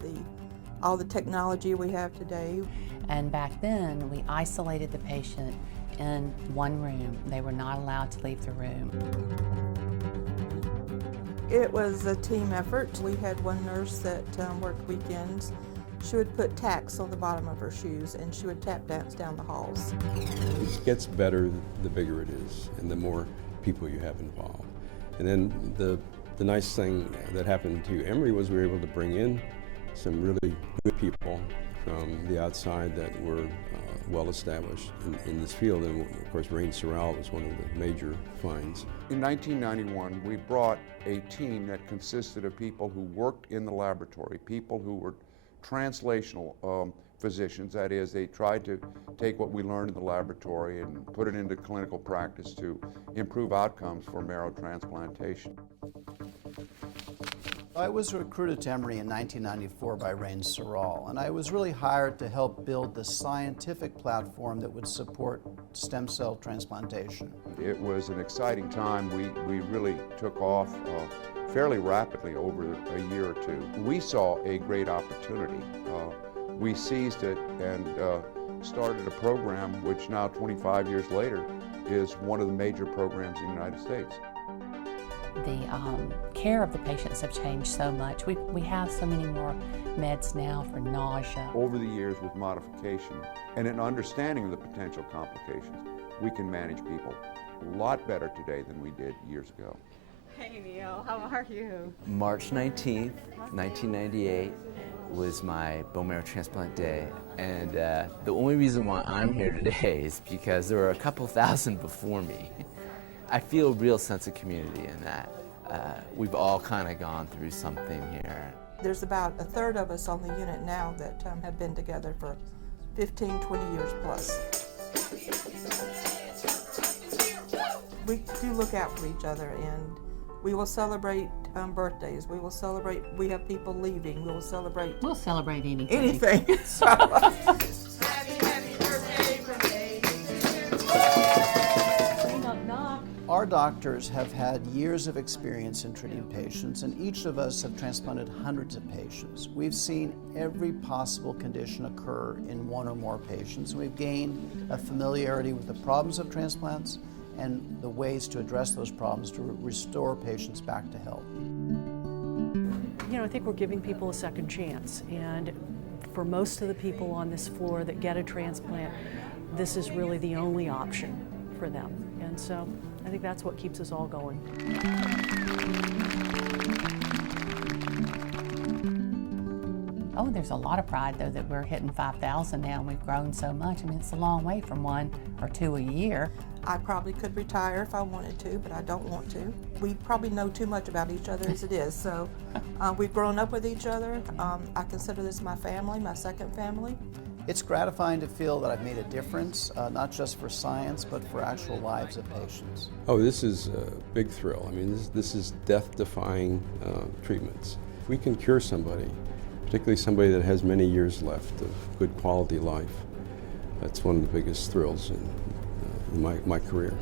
all the technology we have today. And back then, we isolated the patient in one room. They were not allowed to leave the room. It was a team effort. We had one nurse that worked weekends. She would put tacks on the bottom of her shoes and she would tap dance down the halls. It gets better the bigger it is and the more people you have involved. And then the nice thing that happened to Emory was we were able to bring in some really good people from the outside that were well established in this field. And of course, Rain Sorrell was one of the major finds. In 1991, we brought a team that consisted of people who worked in the laboratory, people who were translational physicians. That is, they tried to take what we learned in the laboratory and put it into clinical practice to improve outcomes for marrow transplantation. I was recruited to Emory in 1994 by Rain Sorrell, and I was really hired to help build the scientific platform that would support stem cell transplantation. It was an exciting time. We really took off fairly rapidly over a year or two. We saw a great opportunity. We seized it and started a program which now, 25 years later, is one of the major programs in the United States. The care of the patients have changed so much. We have so many more meds now for nausea. Over the years, with modification and an understanding of the potential complications, we can manage people a lot better today than we did years ago. Hey Neil, how are you? March 19th, 1998 was my bone marrow transplant day, and the only reason why I'm here today is because there were a couple thousand before me. I feel a real sense of community in that. We've all kind of gone through something here. There's about a third of us on the unit now that have been together for 15, 20 years plus. We do look out for each other, and we will celebrate birthdays. We will celebrate, we have people leaving. We will celebrate. We'll celebrate anything. Anything. Our doctors have had years of experience in treating patients, and each of us have transplanted hundreds of patients. We've seen every possible condition occur in one or more patients. We've gained a familiarity with the problems of transplants and the ways to address those problems to restore patients back to health. You know, I think we're giving people a second chance, and for most of the people on this floor that get a transplant, this is really the only option for them. And so I think that's what keeps us all going. Oh, there's a lot of pride, though, that we're hitting 5,000 now, and we've grown so much. I mean, it's a long way from 1 or 2 a year. I probably could retire if I wanted to, but I don't want to. We probably know too much about each other as it is, so we've grown up with each other. I consider this my family, my second family. It's gratifying to feel that I've made a difference, not just for science, but for actual lives of patients. Oh, this is a big thrill. I mean, this is death-defying treatments. If we can cure somebody, particularly somebody that has many years left of good quality life, that's one of the biggest thrills in my career.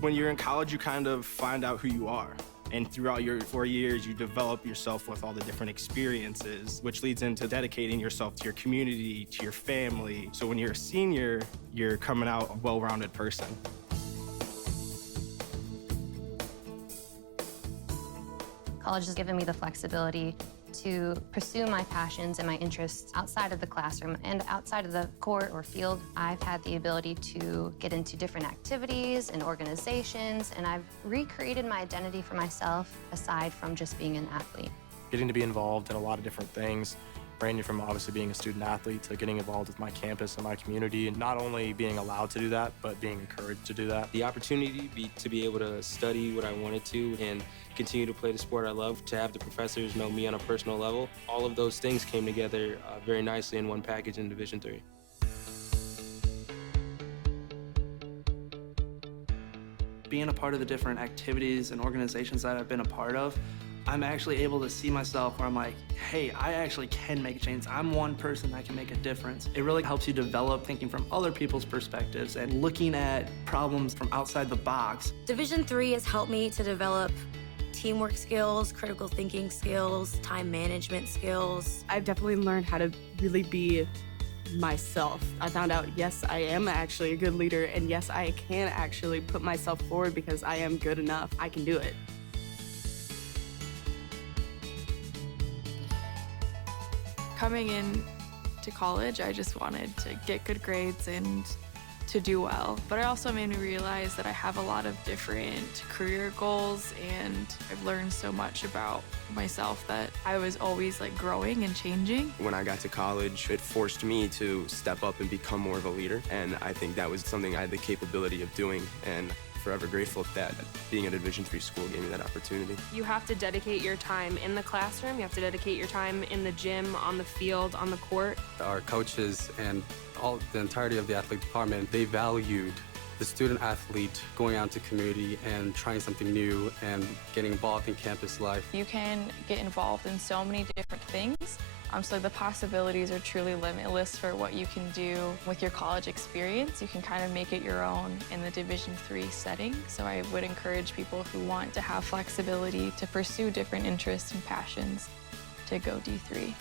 When you're in college, you kind of find out who you are. And throughout your 4 years, you develop yourself with all the different experiences, which leads into dedicating yourself to your community, to your family. So when you're a senior, you're coming out a well-rounded person. College has given me the flexibility to pursue my passions and my interests outside of the classroom and outside of the court or field. I've had the ability to get into different activities and organizations, and I've recreated my identity for myself aside from just being an athlete. Getting to be involved in a lot of different things, ranging from obviously being a student athlete to getting involved with my campus and my community, and not only being allowed to do that, but being encouraged to do that. The opportunity to be able to study what I wanted to and continue to play the sport I love, to have the professors know me on a personal level, all of those things came together very nicely in one package in Division III. Being a part of the different activities and organizations that I've been a part of, I'm actually able to see myself where I'm like, hey, I actually can make a change. I'm one person that can make a difference. It really helps you develop thinking from other people's perspectives and looking at problems from outside the box. Division III has helped me to develop teamwork skills, critical thinking skills, time management skills. I've definitely learned how to really be myself. I found out, yes, I am actually a good leader, and yes, I can actually put myself forward because I am good enough. I can do it. Coming in to college, I just wanted to get good grades and to do well. But it also made me realize that I have a lot of different career goals, and I've learned so much about myself that I was always like growing and changing. When I got to college, it forced me to step up and become more of a leader, and I think that was something I had the capability of doing, and forever grateful that being at a Division III school gave me that opportunity. You have to dedicate your time in the classroom, you have to dedicate your time in the gym, on the field, on the court. Our coaches and the entirety of the athletic department, they valued the student athlete going out to community and trying something new and getting involved in campus life. You can get involved in so many different things. So the possibilities are truly limitless for what you can do with your college experience. You can kind of make it your own in the Division III setting. So I would encourage people who want to have flexibility to pursue different interests and passions to go D3.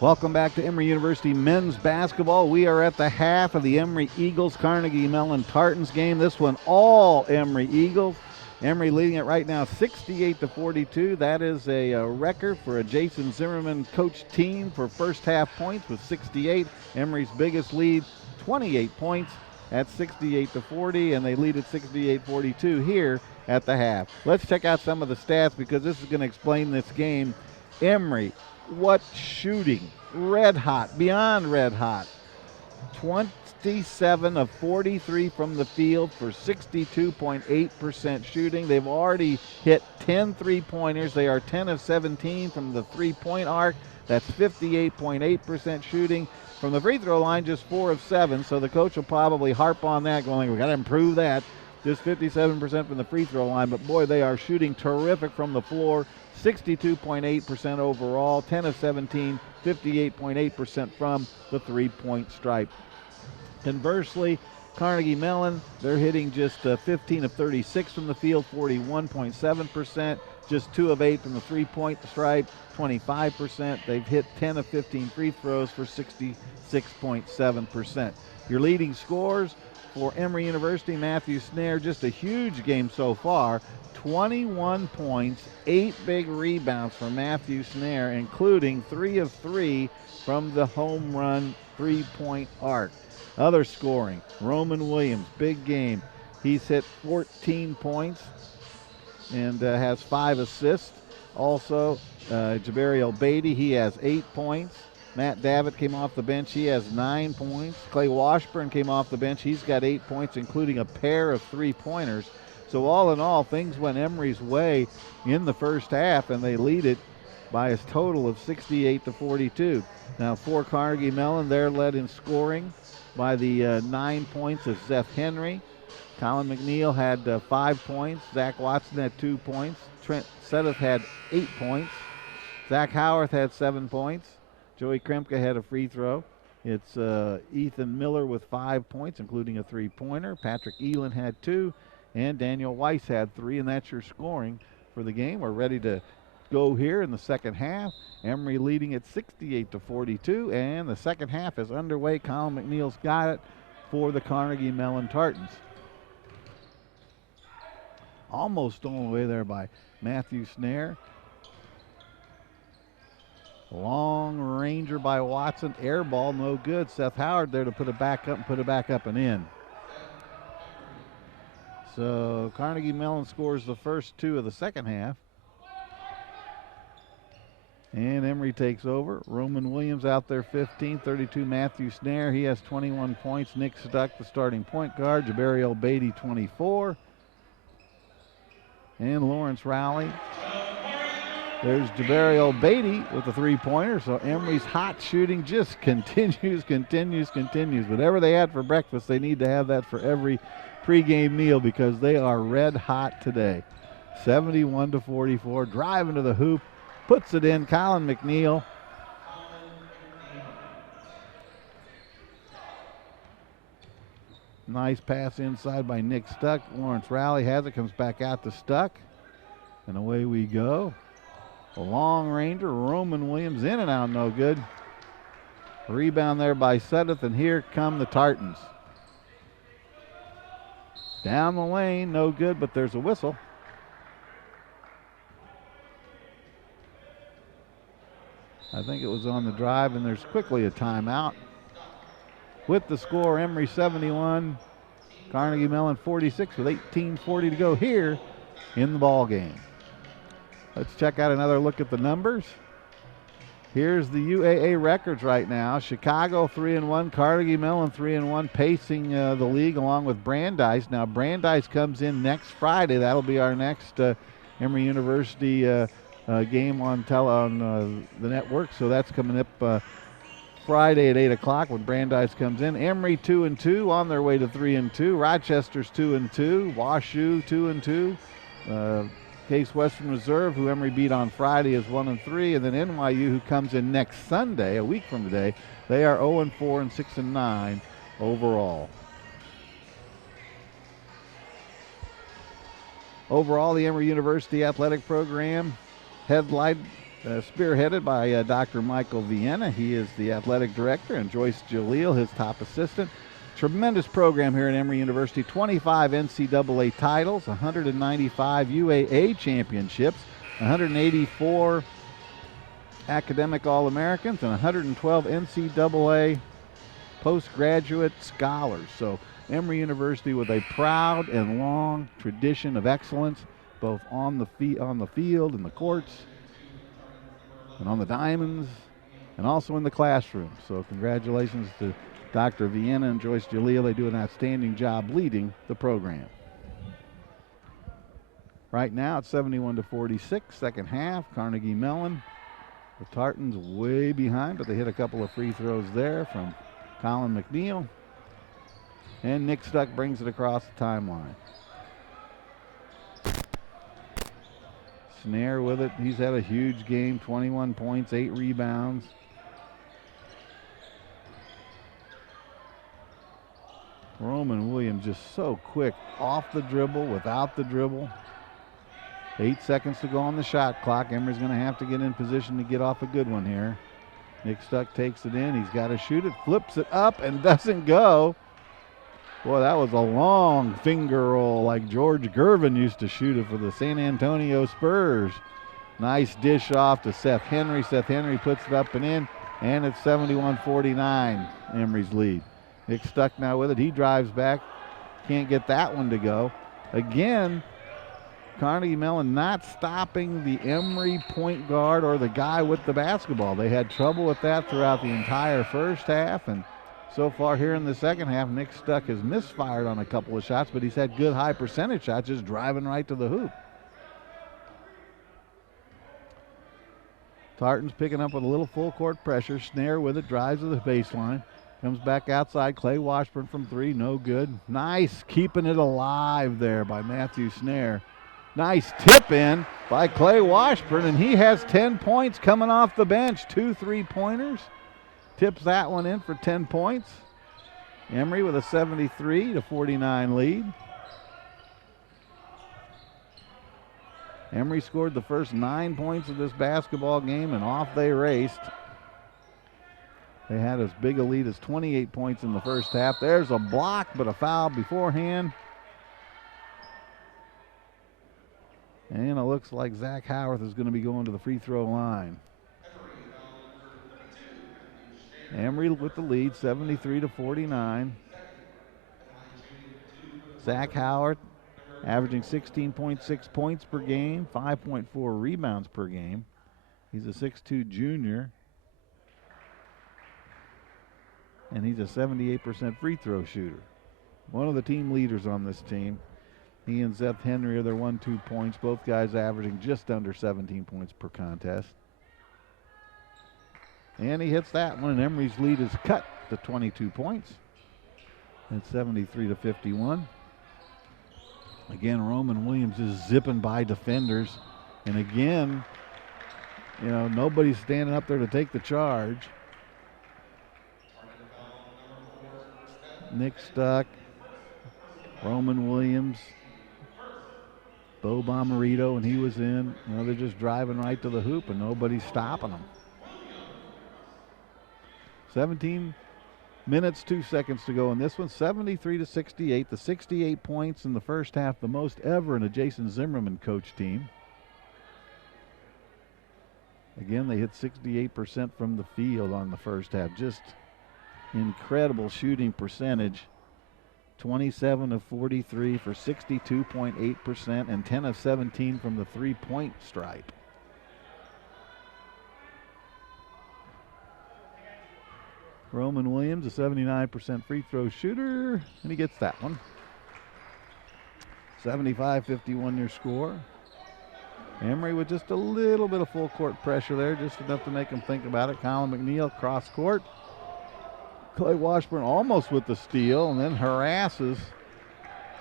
Welcome back to Emory University men's basketball. We are at the half of the Emory Eagles Carnegie Mellon Tartans game. This one all Emory Eagles. Emory leading it right now 68-42. That is a record for a Jason Zimmerman coached team for first half points with 68. Emory's biggest lead, 28 points at 68-40, and they lead at 68-42 here at the half. Let's check out some of the stats because this is going to explain this game. Emory, what shooting, red hot, beyond red hot. 27 of 43 from the field for 62.8% shooting. They've already hit 10 three-pointers. They are 10 of 17 from the three-point arc. That's 58.8% shooting. From the free throw line, just 4 of 7, so the coach will probably harp on that, going, we got to improve that. Just 57% from the free throw line, but boy, they are shooting terrific from the floor. 62.8% overall, 10 of 17, 58.8% from the three-point stripe. Conversely, Carnegie Mellon, they're hitting just 15 of 36 from the field, 41.7%, just 2 of 8 from the three-point stripe, 25%. They've hit 10 of 15 free throws for 66.7%. Your leading scorers for Emory University, Matthew Snare, just a huge game so far. 21 points, 8 big rebounds for Matthew Snare, including 3 of 3 from the home run three-point arc. Other scoring, Roman Williams, big game. He's hit 14 points and has 5 assists. Also, Jabriel Baitey, he has 8 points. Matt Davitt came off the bench. He has 9 points. Clay Washburn came off the bench. He's got 8 points, including a pair of three-pointers. So all in all, things went Emory's way in the first half, and they lead it by a total of 68-42. Now for Carnegie Mellon, they're led in scoring by the 9 points of Seth Henry. Colin McNeil had 5 points. Zach Watson had 2 points. Trent Sedeth had 8 points. Zach Howarth had 7 points. Joey Kremke had a free throw. It's Ethan Miller with 5 points, including a 3-pointer. Patrick Elin had 2, and Daniel Weiss had 3, and that's your scoring for the game. We're ready to go here in the second half. Emory leading at 68-42, and the second half is underway. Colin McNeil's got it for the Carnegie Mellon Tartans. Almost stolen away there by Matthew Snare. Long ranger by Watson. Air ball, no good. Seth Howard there to put it back up and in. So Carnegie Mellon scores the first 2 of the second half. And Emory takes over. Roman Williams out there 15, 32 Matthew Snare. He has 21 points. Nick Stuck, the starting point guard. Jabario Baitey, 24. And Lawrence Rowley. There's Jabario Baitey with a 3-pointer. So Emory's hot shooting just continues. Whatever they had for breakfast, they need to have that for every pregame meal because they are red hot today. 71-44, driving to the hoop. Puts it in, Colin McNeil. Nice pass inside by Nick Stuck. Lawrence Rowley has it, comes back out to Stuck. And away we go. A long ranger, Roman Williams in and out, no good. Rebound there by Sedeth, and here come the Tartans. Down the lane, no good, but there's a whistle. I think it was on the drive, and there's quickly a timeout. With the score, Emory 71, Carnegie Mellon 46 with 18:40 to go here in the ball game. Let's check out another look at the numbers. Here's the UAA records right now. Chicago 3-1, Carnegie Mellon 3-1, pacing the league along with Brandeis. Now Brandeis comes in next Friday. That'll be our next Emory University game on the network. So that's coming up Friday at 8 o'clock when Brandeis comes in. Emory 2-2 on their way to 3-2. Rochester's 2-2. WashU 2-2. Case Western Reserve, who Emory beat on Friday, is 1-3, and then NYU, who comes in next Sunday, a week from today, they are 0-4 and 6-9 overall. Overall, the Emory University athletic program spearheaded by Dr. Michael Vienna. He is the athletic director, and Joyce Jalil, his top assistant. Tremendous program here at Emory University. 25 NCAA titles, 195 UAA championships, 184 academic All-Americans, and 112 NCAA postgraduate scholars. So Emory University with a proud and long tradition of excellence, both on the field, in the courts, and on the diamonds, and also in the classroom. So congratulations to Dr. Vienna and Joyce Jalil. They do an outstanding job leading the program. Right now it's 71-46, second half. Carnegie Mellon, the Tartans way behind, but they hit a couple of free throws there from Colin McNeil. And Nick Stuck brings it across the timeline. Snare with it. He's had a huge game, 21 points, 8 rebounds. Roman Williams just so quick off the dribble, without the dribble. 8 seconds to go on the shot clock. Emory's going to have to get in position to get off a good one here. Nick Stuck takes it in. He's got to shoot it, flips it up, and doesn't go. Boy, that was a long finger roll like George Gervin used to shoot it for the San Antonio Spurs. Nice dish off to Seth Henry. Seth Henry puts it up and in, and it's 71-49, Emory's lead. Nick Stuck now with it. He drives back. Can't get that one to go. Again, Carnegie Mellon not stopping the Emory point guard or the guy with the basketball. They had trouble with that throughout the entire first half, and So far here in the second half, Nick Stuck has misfired on a couple of shots, but he's had good high percentage shots, just driving right to the hoop. Tartan's picking up with a little full court pressure. Snare with it, drives to the baseline. Comes back outside. Clay Washburn from three, no good. Nice, keeping it alive there by Matthew Snare. Nice tip in by Clay Washburn, and he has 10 points coming off the bench. 2 3-pointers. Tips that one in for 10 points. Emory with a 73-49 lead. Emory scored the first 9 points of this basketball game, and off they raced. They had as big a lead as 28 points in the first half. There's a block, but a foul beforehand. And it looks like Zach Howarth is going to be going to the free throw line. Emory with the lead, 73-49. Zach Howarth averaging 16.6 points per game, 5.4 rebounds per game. He's a 6'2 junior. And he's a 78% free throw shooter. One of the team leaders on this team. He and Zeth Henry are their 1-2 points. Both guys averaging just under 17 points per contest. And he hits that one, and Emory's lead is cut to 22 points. It's 73-51. Again, Roman Williams is zipping by defenders. And again, nobody's standing up there to take the charge. Nick Stuck, Roman Williams, Bo Bomarito, and he was in. They're just driving right to the hoop, and nobody's stopping them. 17 minutes, 2 seconds to go in this one. 73-68. The 68 points in the first half, the most ever in a Jason Zimmerman coach team. Again, they hit 68% from the field on the first half. Just incredible shooting percentage. 27 of 43 for 62.8% and 10 of 17 from the three-point stripe. Roman Williams, a 79% free throw shooter, and he gets that one. 75-51 your score. Emory with just a little bit of full court pressure there, just enough to make him think about it. Colin McNeil cross court. Clay Washburn almost with the steal, and then harasses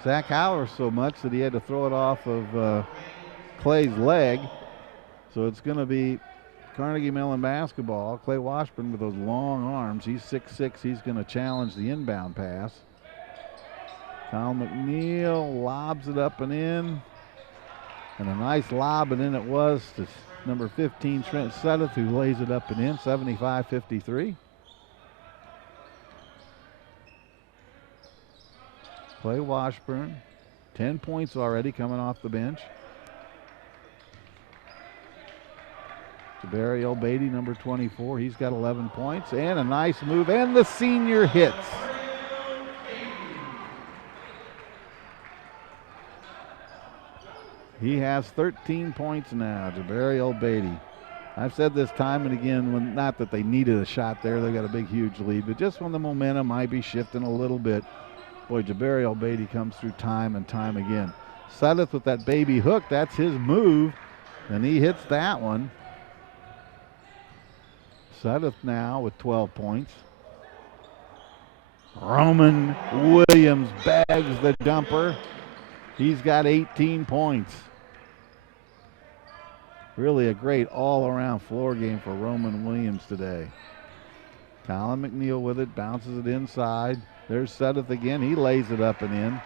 Zach Howarth so much that he had to throw it off of Clay's leg. So it's going to be Carnegie Mellon basketball. Clay Washburn with those long arms. He's 6'6". He's going to challenge the inbound pass. Colin McNeil lobs it up and in. And a nice lob and in it was to number 15, Trent Sudduth, who lays it up and in. 75-53. Clay Washburn, 10 points already coming off the bench. Jabari Beatty, number 24, he's got 11 points. And a nice move, and the senior hits. He has 13 points now, Jabari Beatty. I've said this time and again, not that they needed a shot there, they got a big, huge lead, but just when the momentum might be shifting a little bit, boy, Jabari Beatty comes through time and time again. Sudduth with that baby hook, that's his move, and he hits that one. Sudduth now with 12 points. Roman Williams bags the dumper. He's got 18 points. Really a great all-around floor game for Roman Williams today. Colin McNeil with it, bounces it inside. There's Sudduth again. He lays it up and in.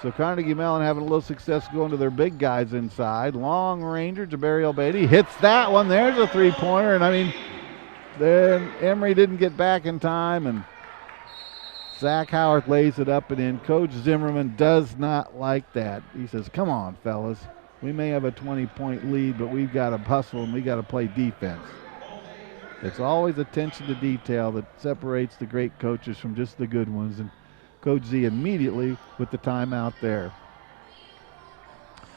So Carnegie Mellon having a little success going to their big guys inside. Long ranger, Jabari Beatty hits that one. There's a three-pointer. And then Emory didn't get back in time, and Zach Howarth lays it up and in. Coach Zimmerman does not like that. He says, come on, fellas. We may have a 20-point lead, but we've got to hustle and we got to play defense. It's always attention to detail that separates the great coaches from just the good ones. And Coach Z immediately with the timeout there.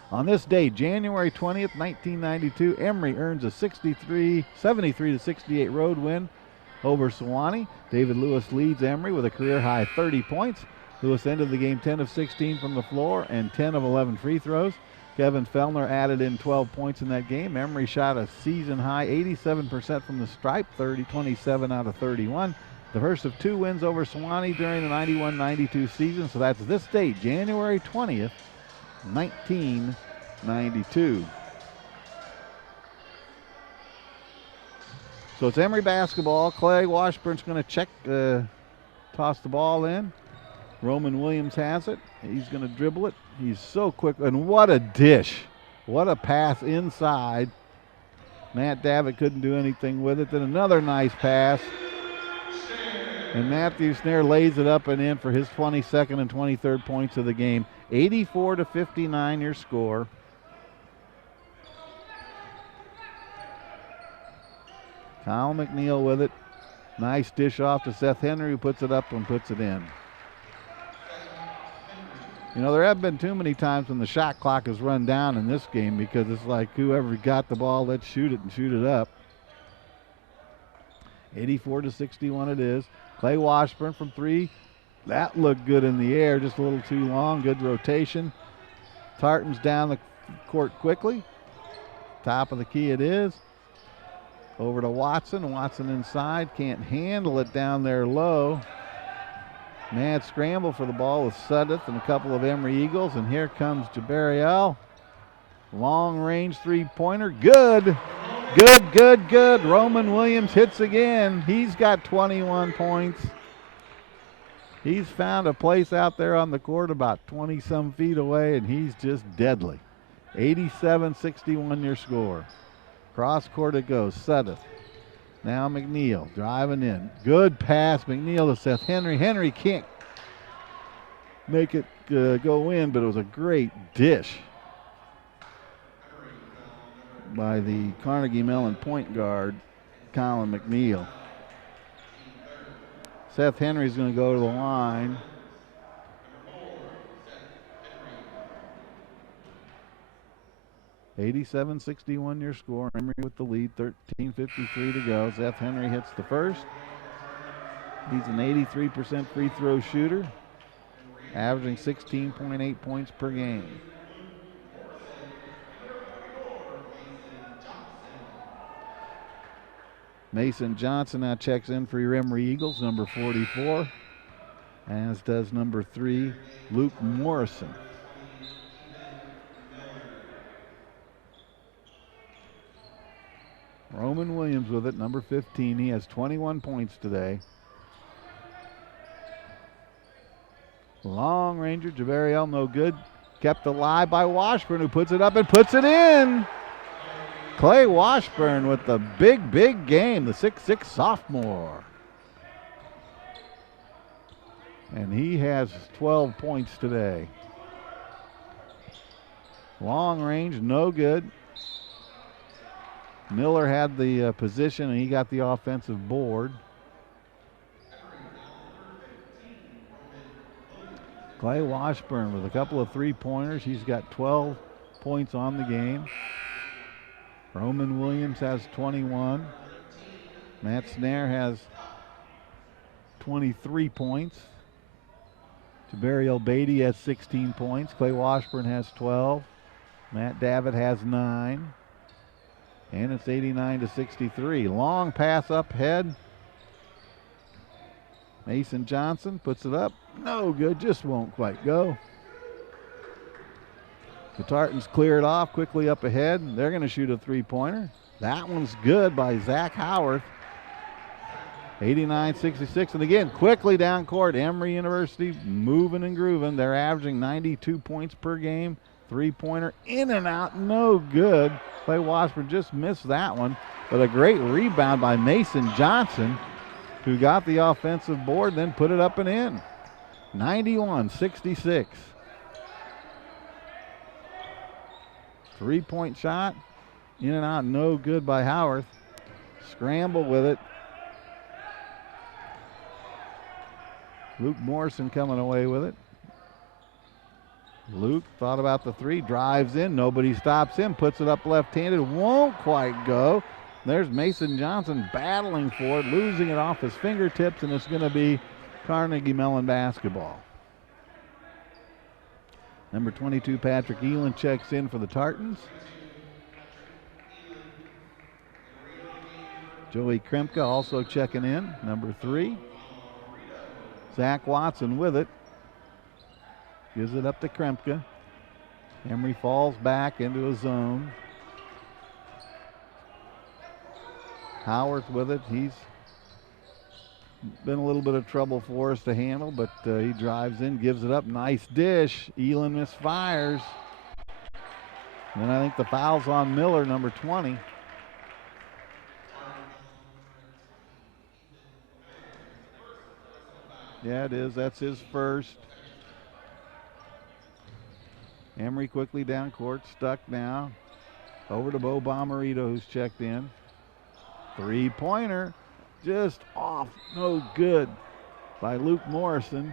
On this day, January 20th, 1992, Emory earns a 73-68 road win over Sewanee. David Lewis leads Emory with a career-high 30 points. Lewis ended the game 10 of 16 from the floor and 10 of 11 free throws. Kevin Fellner added in 12 points in that game. Emory shot a season-high 87% from the stripe, 27 out of 31. The first of 2 wins over Sewanee during the 91-92 season, so that's this date, January 20th, 1992. So it's Emory basketball. Clay Washburn's going to check, toss the ball in. Roman Williams has it. He's going to dribble it. He's so quick. And what a dish. What a pass inside. Matt Davitt couldn't do anything with it. Then another nice pass. And Matthew Snare lays it up and in for his 22nd and 23rd points of the game. 84-59 your score. Kyle McNeil with it. Nice dish off to Seth Henry, who puts it up and puts it in. You know, there have been too many times when the shot clock has run down in this game because it's like whoever got the ball, let's shoot it and shoot it up. 84-61 it is. Clay Washburn from 3. That looked good in the air, just a little too long. Good rotation. Tartan's down the court quickly. Top of the key it is. Over to Watson. Watson inside. Can't handle it down there low. Mad scramble for the ball with Sudduth and a couple of Emory Eagles. And here comes Jabariel. Long range three-pointer. Good. Good, good, good. Roman Williams hits again. He's got 21 points. He's found a place out there on the court about 20-some feet away, and he's just deadly. 87-61 your score. Cross court it goes. Sudduth. Now McNeil driving in. Good pass. McNeil to Seth Henry. Henry can't make it go in, but it was a great dish by the Carnegie Mellon point guard, Colin McNeil. Seth Henry's going to go to the line. (87-61) your score. Emory with the lead, 13:53 to go. Seth Henry hits the first. He's an 83% free throw shooter, averaging 16.8 points per game. Mason Johnson now checks in for your Emory Eagles, number 44, as does number 3, Luke Morrison. Roman Williams with it, number 15. He has 21 points today. Long ranger, Jabariel, no good. Kept alive by Washburn, who puts it up and puts it in. Clay Washburn with the big, big game, the 6'6" sophomore. And he has 12 points today. Long range, no good. Miller had the position and he got the offensive board. Clay Washburn with a couple of three-pointers. He's got 12 points on the game. Roman Williams has 21. Matt Snare has 23 points. Jabariel Baitey has 16 points. Clay Washburn has 12. Matt Davitt has 9. And it's 89-63. Long pass up ahead. Mason Johnson puts it up. No good, just won't quite go. The Tartans clear it off quickly up ahead. They're going to shoot a three-pointer. That one's good by Zach Howarth. 89-66. And again, quickly down court. Emory University moving and grooving. They're averaging 92 points per game. Three-pointer in and out, no good. Clay Washburn just missed that one. But a great rebound by Mason Johnson, who got the offensive board, then put it up and in. 91-66. Three-point shot, in and out, no good by Howarth. Scramble with it. Luke Morrison coming away with it. Luke thought about the three, drives in, nobody stops him, puts it up left-handed, won't quite go. There's Mason Johnson battling for it, losing it off his fingertips, and it's going to be Carnegie Mellon basketball. Number 22, Patrick Elin, checks in for the Tartans. Joey Kremka also checking in, number 3. Zach Watson with it. Gives it up to Kremka. Emory falls back into a zone. Howarth with it. He's been a little bit of trouble for us to handle, but he drives in, gives it up. Nice dish. Elin misfires. And I think the foul's on Miller, number 20. Yeah, it is. That's his first. Emory quickly down court, stuck now. Over to Bo Bomarito, who's checked in. Three-pointer, just off, no good by Luke Morrison.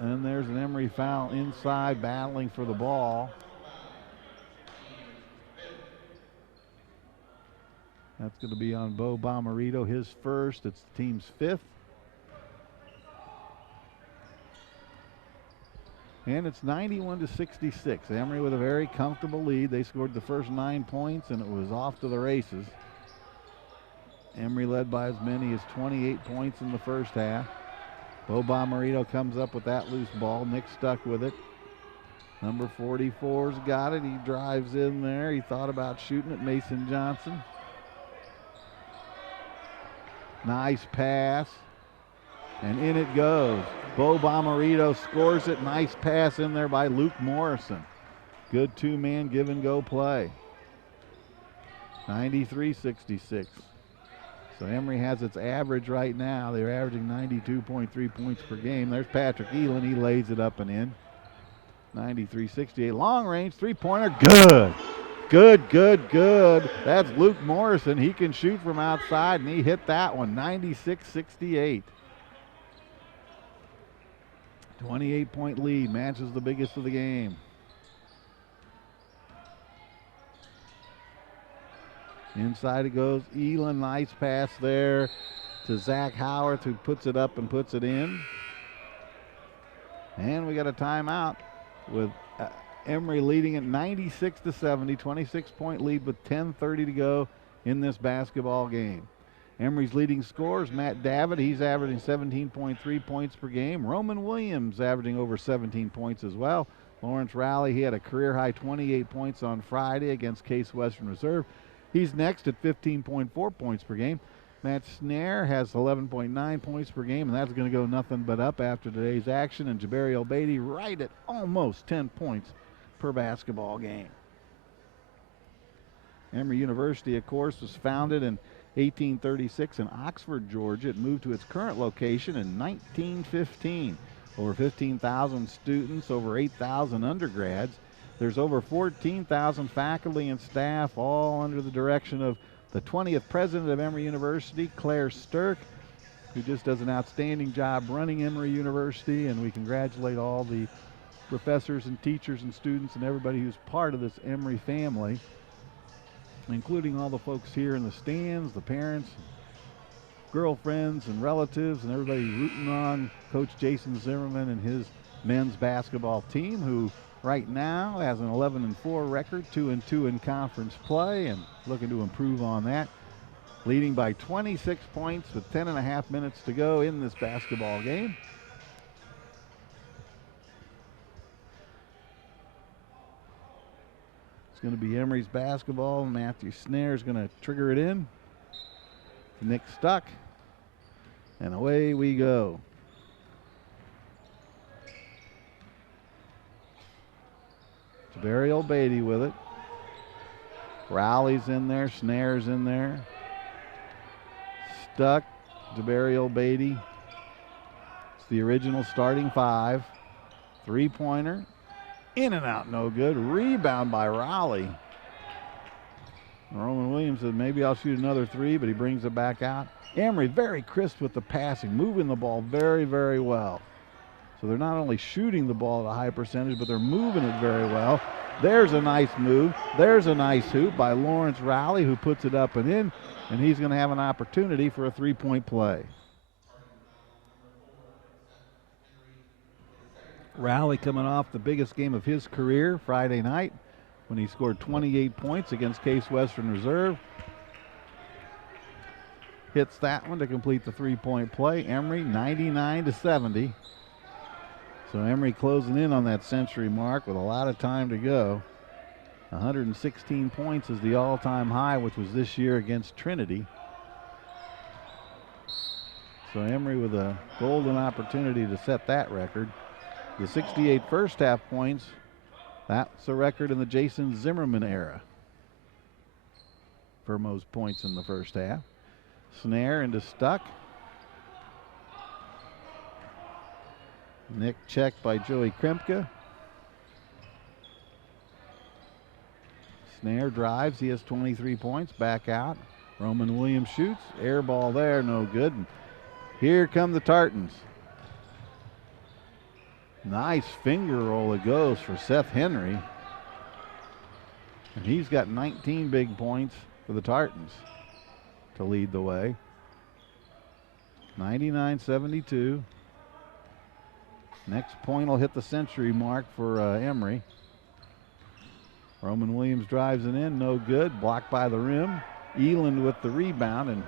And there's an Emory foul inside, battling for the ball. That's going to be on Bo Bomarito, his first. It's the team's 5th. And it's 91-66. Emory with a very comfortable lead. They scored the first 9 points, and it was off to the races. Emory led by as many as 28 points in the first half. Bo Bomarito comes up with that loose ball. Nick stuck with it. Number 44's got it. He drives in there. He thought about shooting it. Mason Johnson. Nice pass. And in it goes. Bo Bomarito scores it. Nice pass in there by Luke Morrison. Good two-man give-and-go play. 93-66. So Emory has its average right now. They're averaging 92.3 points per game. There's Patrick Elin. He lays it up and in. 93-68. Long range three-pointer. Good. Good. That's Luke Morrison. He can shoot from outside, and he hit that one. 96-68. 28-point lead, matches the biggest of the game. Inside it goes. Elin, nice pass there to Zach Howarth, who puts it up and puts it in. And we got a timeout with Emory leading at 96-70, 26-point lead with 10:30 to go in this basketball game. Emory's leading scorers, Matt Davitt, he's averaging 17.3 points per game. Roman Williams averaging over 17 points as well. Lawrence Rowley, he had a career-high 28 points on Friday against Case Western Reserve. He's next at 15.4 points per game. Matt Snare has 11.9 points per game, and that's going to go nothing but up after today's action. And Jabari Beatty right at almost 10 points per basketball game. Emory University, of course, was founded in 1836 in Oxford, Georgia. It moved to its current location in 1915. Over 15,000 students, over 8,000 undergrads. There's over 14,000 faculty and staff, all under the direction of the 20th president of Emory University, Claire Stirk, who just does an outstanding job running Emory University, and we congratulate all the professors and teachers and students and everybody who's part of this Emory family, including all the folks here in the stands, the parents, girlfriends and relatives, and everybody rooting on Coach Jason Zimmerman and his men's basketball team, who right now has an 11-4 record, 2-2 in conference play, and looking to improve on that. Leading by 26 points with 10.5 minutes to go in this basketball game. It's going to be Emory's basketball. Matthew Snare is going to trigger it in. Nick Stuck. And away we go. Jabari Beatty with it. Rowley's in there. Snare's in there. Stuck. Jabari Beatty. It's the original starting 5. Three-pointer. In and out, no good. Rebound by Rowley. Roman Williams said, maybe I'll shoot another 3, but he brings it back out. Emory very crisp with the passing, moving the ball very, very well. So they're not only shooting the ball at a high percentage, but they're moving it very well. There's a nice move. There's a nice hoop by Lawrence Rowley, who puts it up and in, and he's going to have an opportunity for a three-point play. Rowley coming off the biggest game of his career Friday night when he scored 28 points against Case Western Reserve. Hits that one to complete the three-point play. Emory 99-70. So Emory closing in on that century mark with a lot of time to go. 116 points is the all-time high, which was this year against Trinity. So Emory with a golden opportunity to set that record. The 68 first half points, that's a record in the Jason Zimmerman era for most points in the first half. Snare into Stuck. Nick checked by Joey Kremke. Snare drives, he has 23 points, back out. Roman Williams shoots, air ball there, no good. And here come the Tartans. Nice finger roll it goes for Seth Henry. And he's got 19 big points for the Tartans to lead the way. 99-72. Next point will hit the century mark for Emory. Roman Williams drives it in, no good. Blocked by the rim. Eland with the rebound, and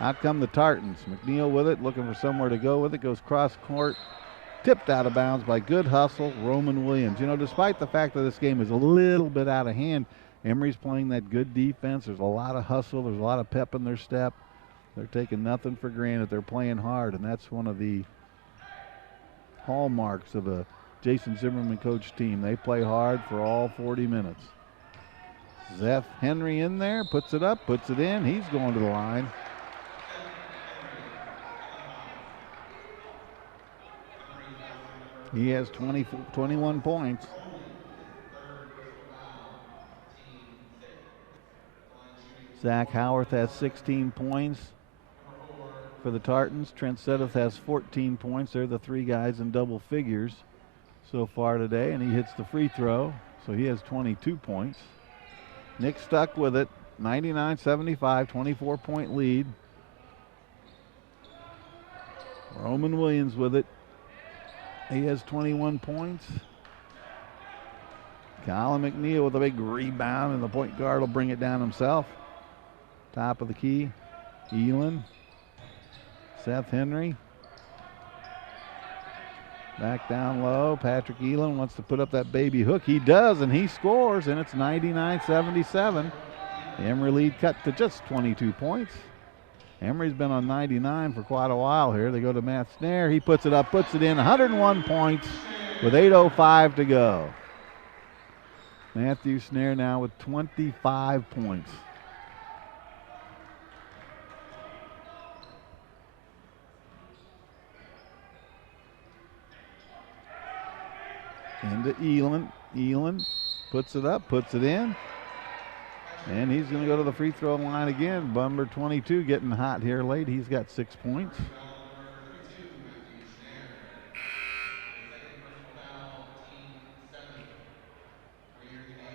out come the Tartans. McNeil with it, looking for somewhere to go with it. Goes cross court. Tipped out of bounds by good hustle, Roman Williams. You know, despite the fact that this game is a little bit out of hand, Emory's playing that good defense. There's a lot of hustle. There's a lot of pep in their step. They're taking nothing for granted. They're playing hard, and that's one of the hallmarks of a Jason Zimmerman coach team. They play hard for all 40 minutes. Seth Henry in there, puts it up, puts it in. He's going to the line. He has 21 points. Zach Howarth has 16 points for the Tartans. Trent Sedith has 14 points. They're the three guys in double figures so far today, and he hits the free throw, so he has 22 points. Nick Stuck with it, 99-75, 24-point lead. Roman Williams with it. He has 21 points. Colin McNeil with a big rebound, and the point guard will bring it down himself. Top of the key, Elin. Seth Henry. Back down low. Patrick Elin wants to put up that baby hook. He does, and he scores, and it's 99-77. The Emory lead cut to just 22 points. Emory's been on 99 for quite a while here. They go to Matt Snare. He puts it up, puts it in. 101 points with 8:05 to go. Matthew Snare now with 25 points. Into Elin. Elin puts it up, puts it in. And he's going to go to the free throw line again. Number 22 getting hot here late. He's got 6 points.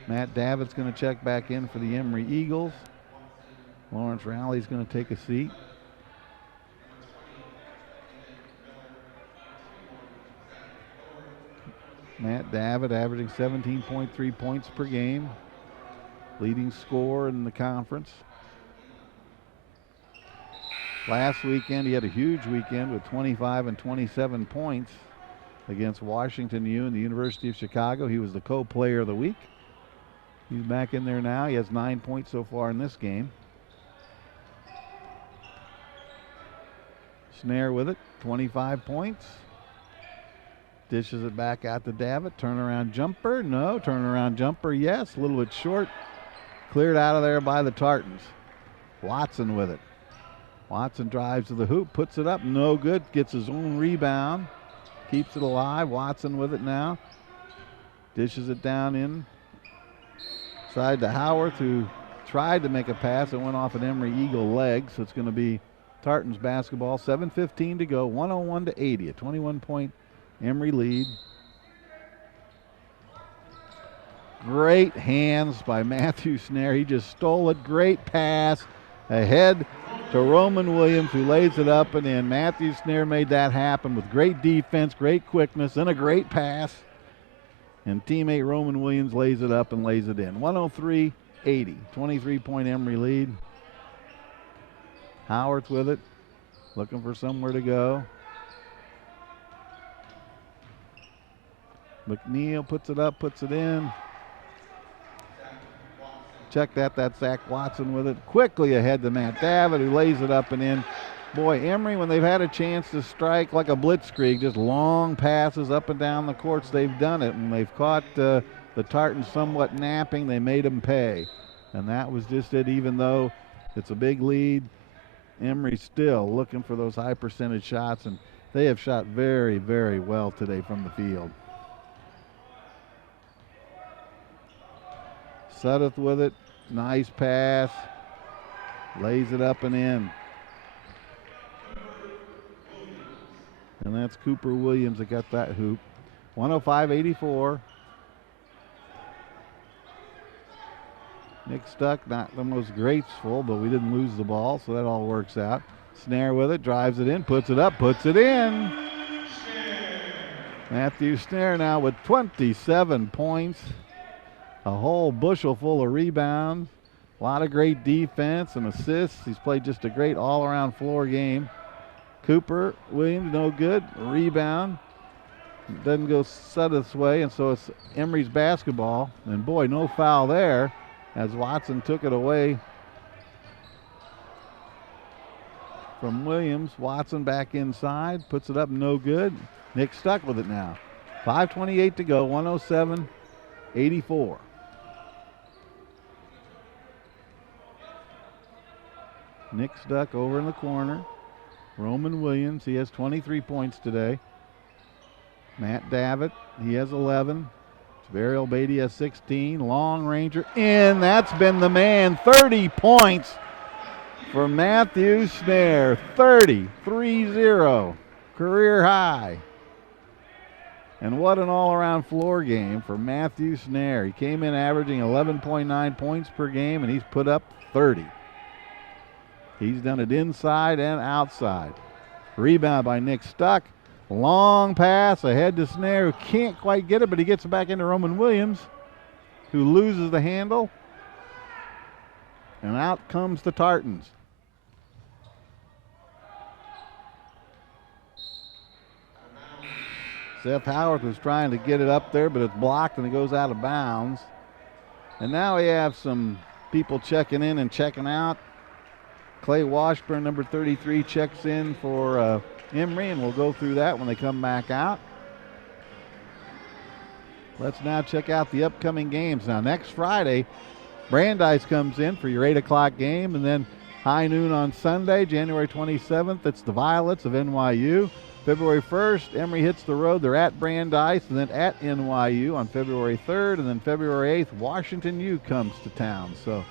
Matt Davitt's going to check back in for the Emory Eagles. Lawrence Rowley's going to take a seat. Matt Davitt averaging 17.3 points per game. Leading scorer in the conference. Last weekend, he had a huge weekend with 25 and 27 points against Washington U and the University of Chicago. He was the co-player of the week. He's back in there now. He has 9 points so far in this game. Snare with it, 25 points. Dishes it back out to Davitt. Turnaround jumper, no. Turnaround jumper, yes. A little bit short. Cleared out of there by the Tartans. Watson with it. Watson drives to the hoop, puts it up, no good. Gets his own rebound. Keeps it alive. Watson with it now. Dishes it down in. Side to Howarth, who tried to make a pass. It went off an Emory Eagle leg, so it's going to be Tartans basketball. 7:15 to go, 101-80. A 21-point Emory lead. Great hands by Matthew Snare. He just stole it. Great pass ahead to Roman Williams, who lays it up and in. Matthew Snare made that happen with great defense, great quickness, and a great pass. And teammate Roman Williams lays it up and lays it in. 103-80, 23-point Emory lead. Howarth with it, looking for somewhere to go. McNeil puts it up, puts it in. Check that, that's Zach Watson with it. Quickly ahead to Matt Davitt, who lays it up and in. Boy, Emory, when they've had a chance to strike like a blitzkrieg, just long passes up and down the courts, they've done it. And they've caught the Tartans somewhat napping. They made them pay. And that was just it, even though it's a big lead. Emory still looking for those high percentage shots, and they have shot very, very well today from the field. Sudduth with it. Nice pass. Lays it up and in. And that's Cooper Williams that got that hoop. 105-84. Nick Stuck, not the most graceful, but we didn't lose the ball, so that all works out. Snare with it, drives it in, puts it up, puts it in. Matthew Snare now with 27 points. A whole bushel full of rebounds. A lot of great defense and assists. He's played just a great all-around floor game. Cooper Williams, no good. Rebound. Doesn't go Sudduth's way, and so it's Emory's basketball. And boy, no foul there as Watson took it away from Williams. Watson back inside, puts it up, no good. Nick Stuck with it now. 5:28 to go, 107-84. Nick Stuck over in the corner. Roman Williams, he has 23 points today. Matt Davitt, he has 11. Javariel Baitey has 16. Long Ranger in. That's been the man. 30 points for Matthew Snare. 30-3-0. Career high. And what an all-around floor game for Matthew Snare. He came in averaging 11.9 points per game, and he's put up 30. He's done it inside and outside. Rebound by Nick Stuck. Long pass ahead to Snare, who can't quite get it, but he gets it back into Roman Williams, who loses the handle. And out comes the Tartans. Seth Howarth was trying to get it up there, but it's blocked and it goes out of bounds. And now we have some people checking in and checking out. Clay Washburn, number 33, checks in for Emory, and we'll go through that when they come back out. Let's now check out the upcoming games. Now, next Friday, Brandeis comes in for your 8 o'clock game, and then high noon on Sunday, January 27th, it's the Violets of NYU. February 1st, Emory hits the road. They're at Brandeis and then at NYU on February 3rd, and then February 8th, Washington U comes to town. So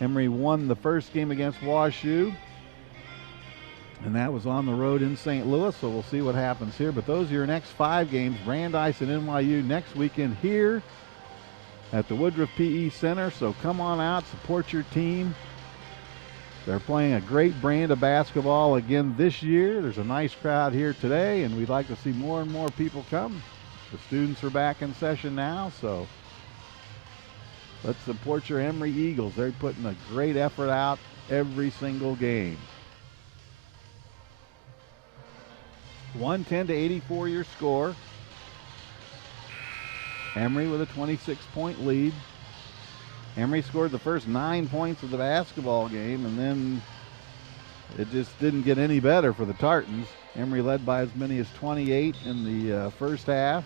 Emory won the first game against WashU, and that was on the road in St. Louis, so we'll see what happens here. But those are your next 5 games, Brandeis and NYU next weekend here at the Woodruff PE Center. So come on out, support your team. They're playing a great brand of basketball again this year. There's a nice crowd here today, and we'd like to see more and more people come. The students are back in session now, so let's support your Emory Eagles. They're putting a great effort out every single game. 110-84 your score. Emory with a 26-point lead. Emory scored the first 9 points of the basketball game, and then it just didn't get any better for the Tartans. Emory led by as many as 28 in the first half.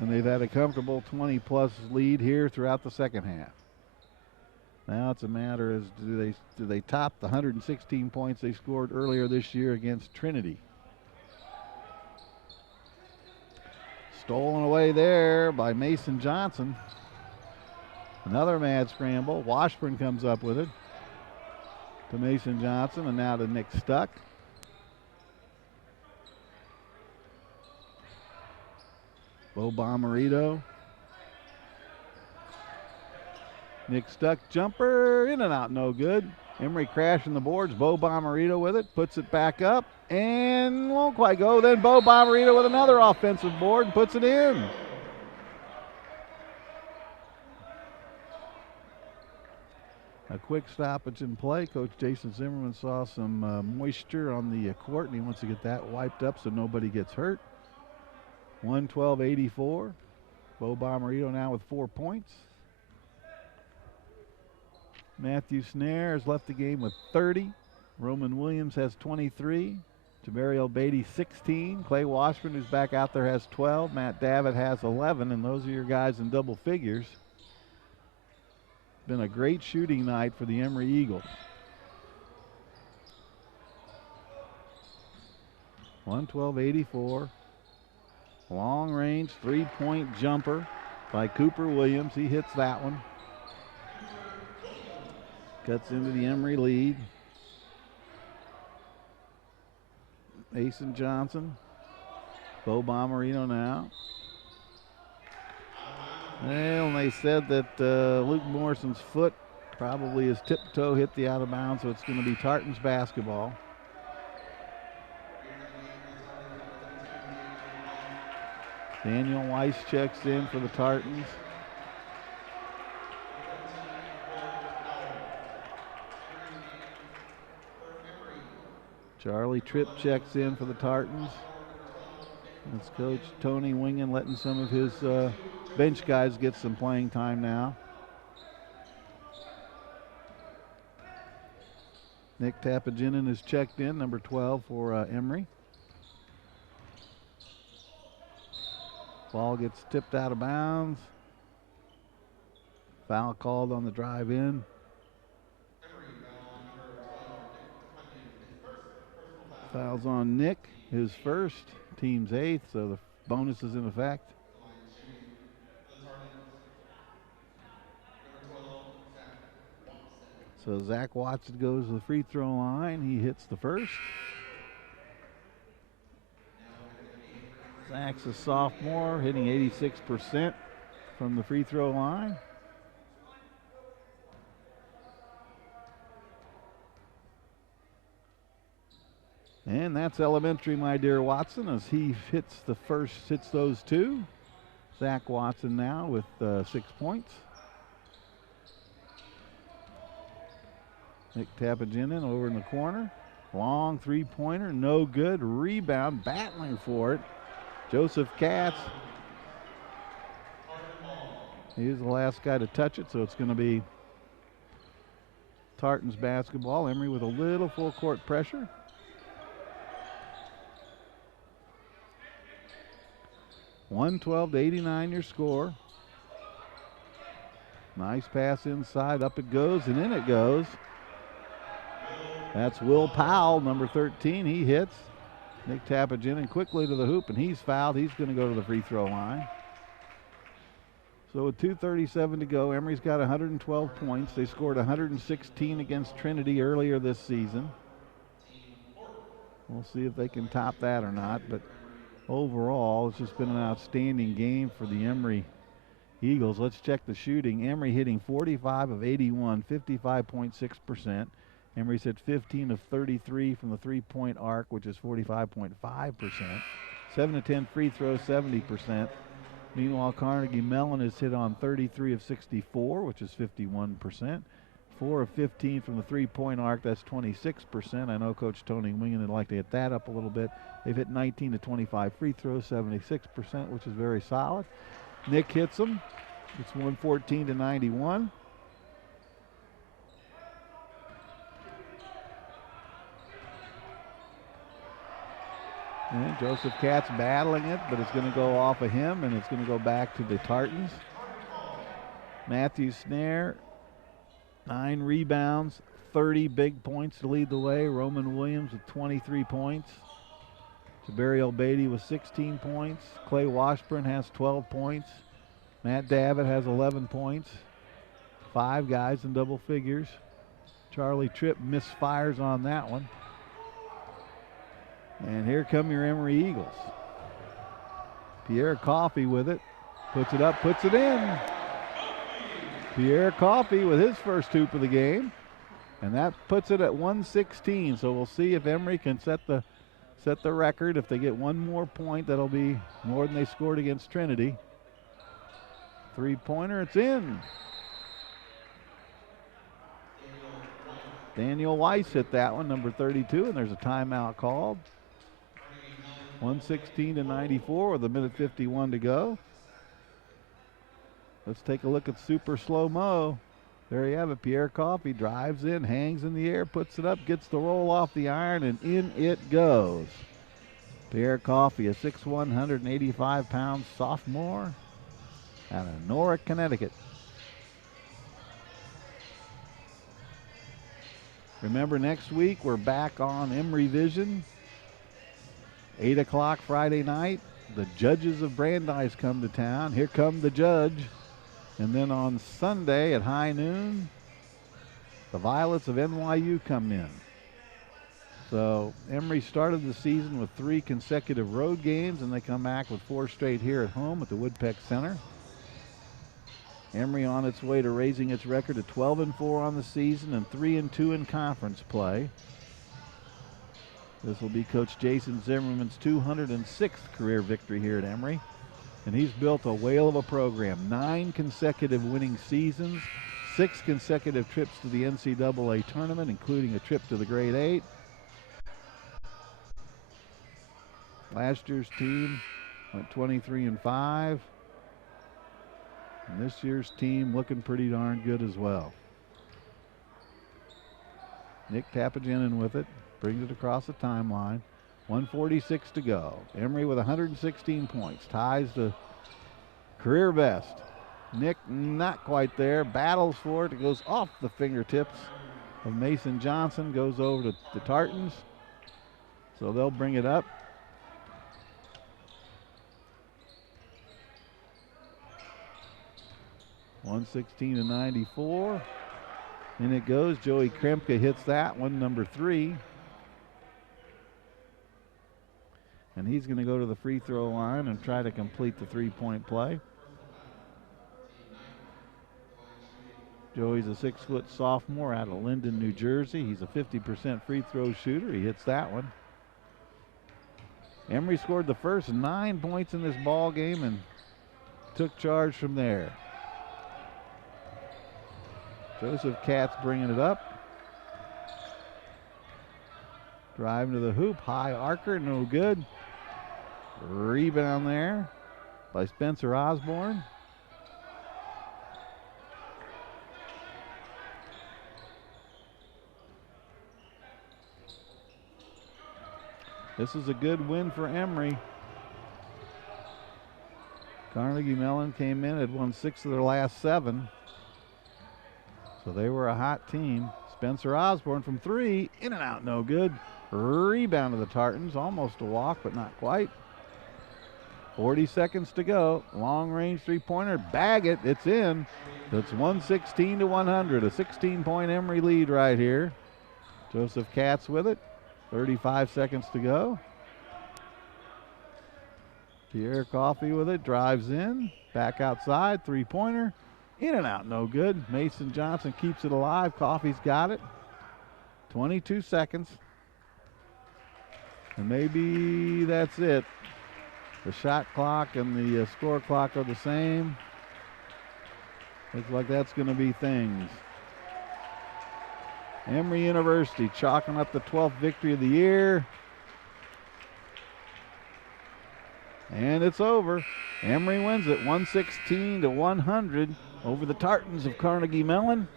And they've had a comfortable 20-plus lead here throughout the second half. Now it's a matter of do they top the 116 points they scored earlier this year against Trinity. Stolen away there by Mason Johnson. Another mad scramble. Washburn comes up with it to Mason Johnson, and now to Nick Stuck. Bo Bomarito. Nick Stuck jumper, in and out, no good. Emory crashing the boards. Bo Bomarito with it, puts it back up, and won't quite go. Then Bo Bomarito with another offensive board and puts it in. A quick stoppage in play. Coach Jason Zimmerman saw some moisture on the court, and he wants to get that wiped up so nobody gets hurt. 112-84. Bo Bomarito now with 4 points. Matthew Snare has left the game with 30. Roman Williams has 23. Jabariel Baitey 16. Clay Washburn, who's back out there, has 12. Matt Davitt has 11, and those are your guys in double figures. Been a great shooting night for the Emory Eagles. 112-84. Long range three-point jumper by Cooper Williams. He hits that one. Cuts into the Emory lead. Mason Johnson. Bo Bomarito now. Well, they said that Luke Morrison's foot, probably his tip toe, hit the out of bounds, so it's going to be Tartan's basketball. Daniel Weiss checks in for the Tartans. Charlie Tripp checks in for the Tartans. That's Coach Tony Wingen letting some of his bench guys get some playing time now. Nick Tapaginin is checked in, number 12 for Emory. Ball gets tipped out of bounds. Foul called on the drive in. Foul's on Nick, his first, team's 8th, so the bonus is in effect. So Zach Watson goes to the free throw line. He hits the first. Zach's a sophomore, hitting 86% from the free throw line. And that's elementary, my dear Watson, as he hits those two. Zach Watson now with 6 points. Nick Tapaginin over in the corner. Long three-pointer, no good. Rebound, battling for it. Joseph Katz. He's the last guy to touch it, so it's going to be Tartan's basketball. Emory with a little full court pressure. $112-89 your score. Nice pass inside, up it goes, and in it goes. That's Will Powell, number 13. He hits. Nick Tapaginin quickly to the hoop, and he's fouled. He's going to go to the free throw line. So with 2:37 to go, Emory's got 112 points. They scored 116 against Trinity earlier this season. We'll see if they can top that or not, but overall, it's just been an outstanding game for the Emory Eagles. Let's check the shooting. Emory hitting 45 of 81, 55.6%. Emory's hit 15 of 33 from the three-point arc, which is 45.5%. 7 of 10 free throws, 70%. Meanwhile, Carnegie Mellon has hit on 33 of 64, which is 51%. 4 of 15 from the three-point arc, that's 26%. I know Coach Tony Wingen would like to hit that up a little bit. They've hit 19 to 25 free throws, 76%, which is very solid. Nick hits them. It's 114-91. And Joseph Katz battling it, but it's going to go off of him, and it's going to go back to the Tartans. Matthew Snare, 9 rebounds, 30 big points to lead the way. Roman Williams with 23 points. Jabariel Baitey with 16 points. Clay Washburn has 12 points. Matt Davitt has 11 points. 5 guys in double figures. Charlie Tripp misfires on that one. And here come your Emory Eagles. Pierre Coffey with it. Puts it up, puts it in. Pierre Coffey with his first hoop of the game. And that puts it at 116. So we'll see if Emory can set the record. If they get one more point, that'll be more than they scored against Trinity. Three-pointer, it's in. Daniel Weiss hit that one, number 32, and there's a timeout called. 116-94 with a minute 51 to go. Let's take a look at super slow-mo. There you have it. Pierre Coffey drives in, hangs in the air, puts it up, gets the roll off the iron, and in it goes. Pierre Coffey, a 6'1", 185-pound sophomore out of Nora, Connecticut. Remember, next week we're back on Emory Vision. 8 o'clock Friday night. The judges of Brandeis come to town. Here come the judge. And then on Sunday at high noon, the Violets of NYU come in. So Emory started the season with 3 consecutive road games, and they come back with 4 straight here at home at the Woodpeck Center. Emory on its way to raising its record to 12-4 on the season and 3-2 in conference play. This will be Coach Jason Zimmerman's 206th career victory here at Emory. And he's built a whale of a program. 9 consecutive winning seasons, 6 consecutive trips to the NCAA tournament, including a trip to the Grade 8. Last year's team went 23-5. And this year's team looking pretty darn good as well. Nick Tappagenin with it, brings it across the timeline. 1:46 to go. Emory with 116 points, ties the career best. Nick not quite there, battles for it. It goes off the fingertips of Mason Johnson, goes over to the Tartans. So they'll bring it up. (116-94). In it goes. Joey Kremke hits that one, number 3. And he's going to go to the free throw line and try to complete the 3-point play. Joey's a 6-foot sophomore out of Linden, New Jersey. He's a 50% free throw shooter. He hits that one. Emory scored the first 9 points in this ball game and took charge from there. Joseph Katz bringing it up. Driving to the hoop, high arcer, no good. Rebound there by Spencer Osborne. This is a good win for Emory. Carnegie Mellon came in, had won 6 of their last 7. So they were a hot team. Spencer Osborne from 3, in and out, no good. Rebound to the Tartans, almost a walk, but not quite. 40 seconds to go. Long range 3-pointer, bag it, it's in. It's 116-100, a 16-point Emory lead right here. Joseph Katz with it. 35 seconds to go. Pierre Coffey with it, drives in, back outside, 3-pointer. In and out, no good. Mason Johnson keeps it alive. Coffey's got it. 22 seconds. And maybe that's it. The shot clock and the score clock are the same. Looks like that's going to be things. Emory University chalking up the 12th victory of the year. And it's over. Emory wins it 116-100 over the Tartans of Carnegie Mellon.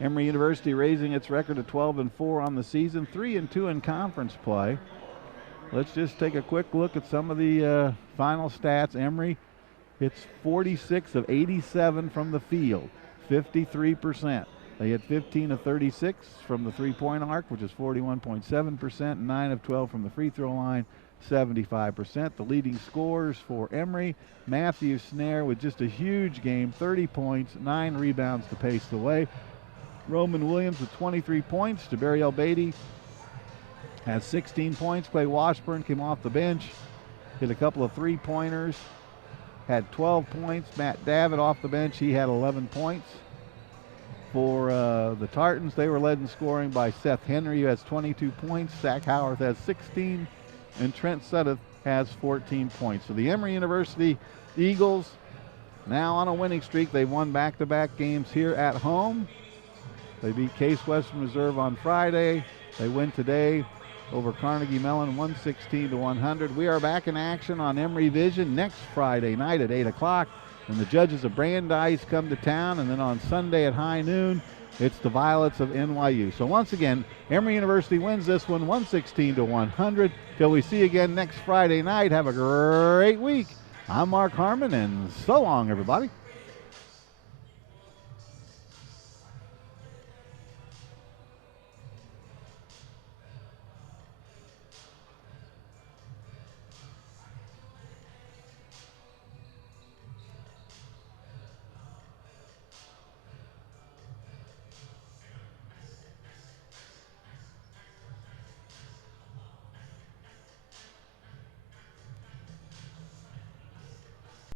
Emory University raising its record to 12-4 on the season, 3-2 in conference play. Let's just take a quick look at some of the final stats. Emory hits 46 of 87 from the field, 53%. They hit 15 of 36 from the 3-point arc, which is 41.7%, 9 of 12 from the free throw line, 75%. The leading scorers for Emory, Matthew Snare with just a huge game, 30 points, 9 rebounds to pace the way. Roman Williams with 23 points. Jabariel Baitey has 16 points. Clay Washburn came off the bench, hit a couple of 3-pointers. had 12 points. Matt Davitt off the bench, he had 11 points. For the Tartans, they were led in scoring by Seth Henry, who has 22 points. Zach Howarth has 16, and Trent Sudduth has 14 points. So the Emory University Eagles now on a winning streak. They've won back-to-back games here at home. They beat Case Western Reserve on Friday. They win today over Carnegie Mellon, 116-100. We are back in action on Emory Vision next Friday night at 8 o'clock when the Judges of Brandeis come to town, and then on Sunday at high noon, it's the Violets of NYU. So once again, Emory University wins this one, 116-100. Till we see you again next Friday night, have a great week. I'm Mark Harmon, and so long, everybody.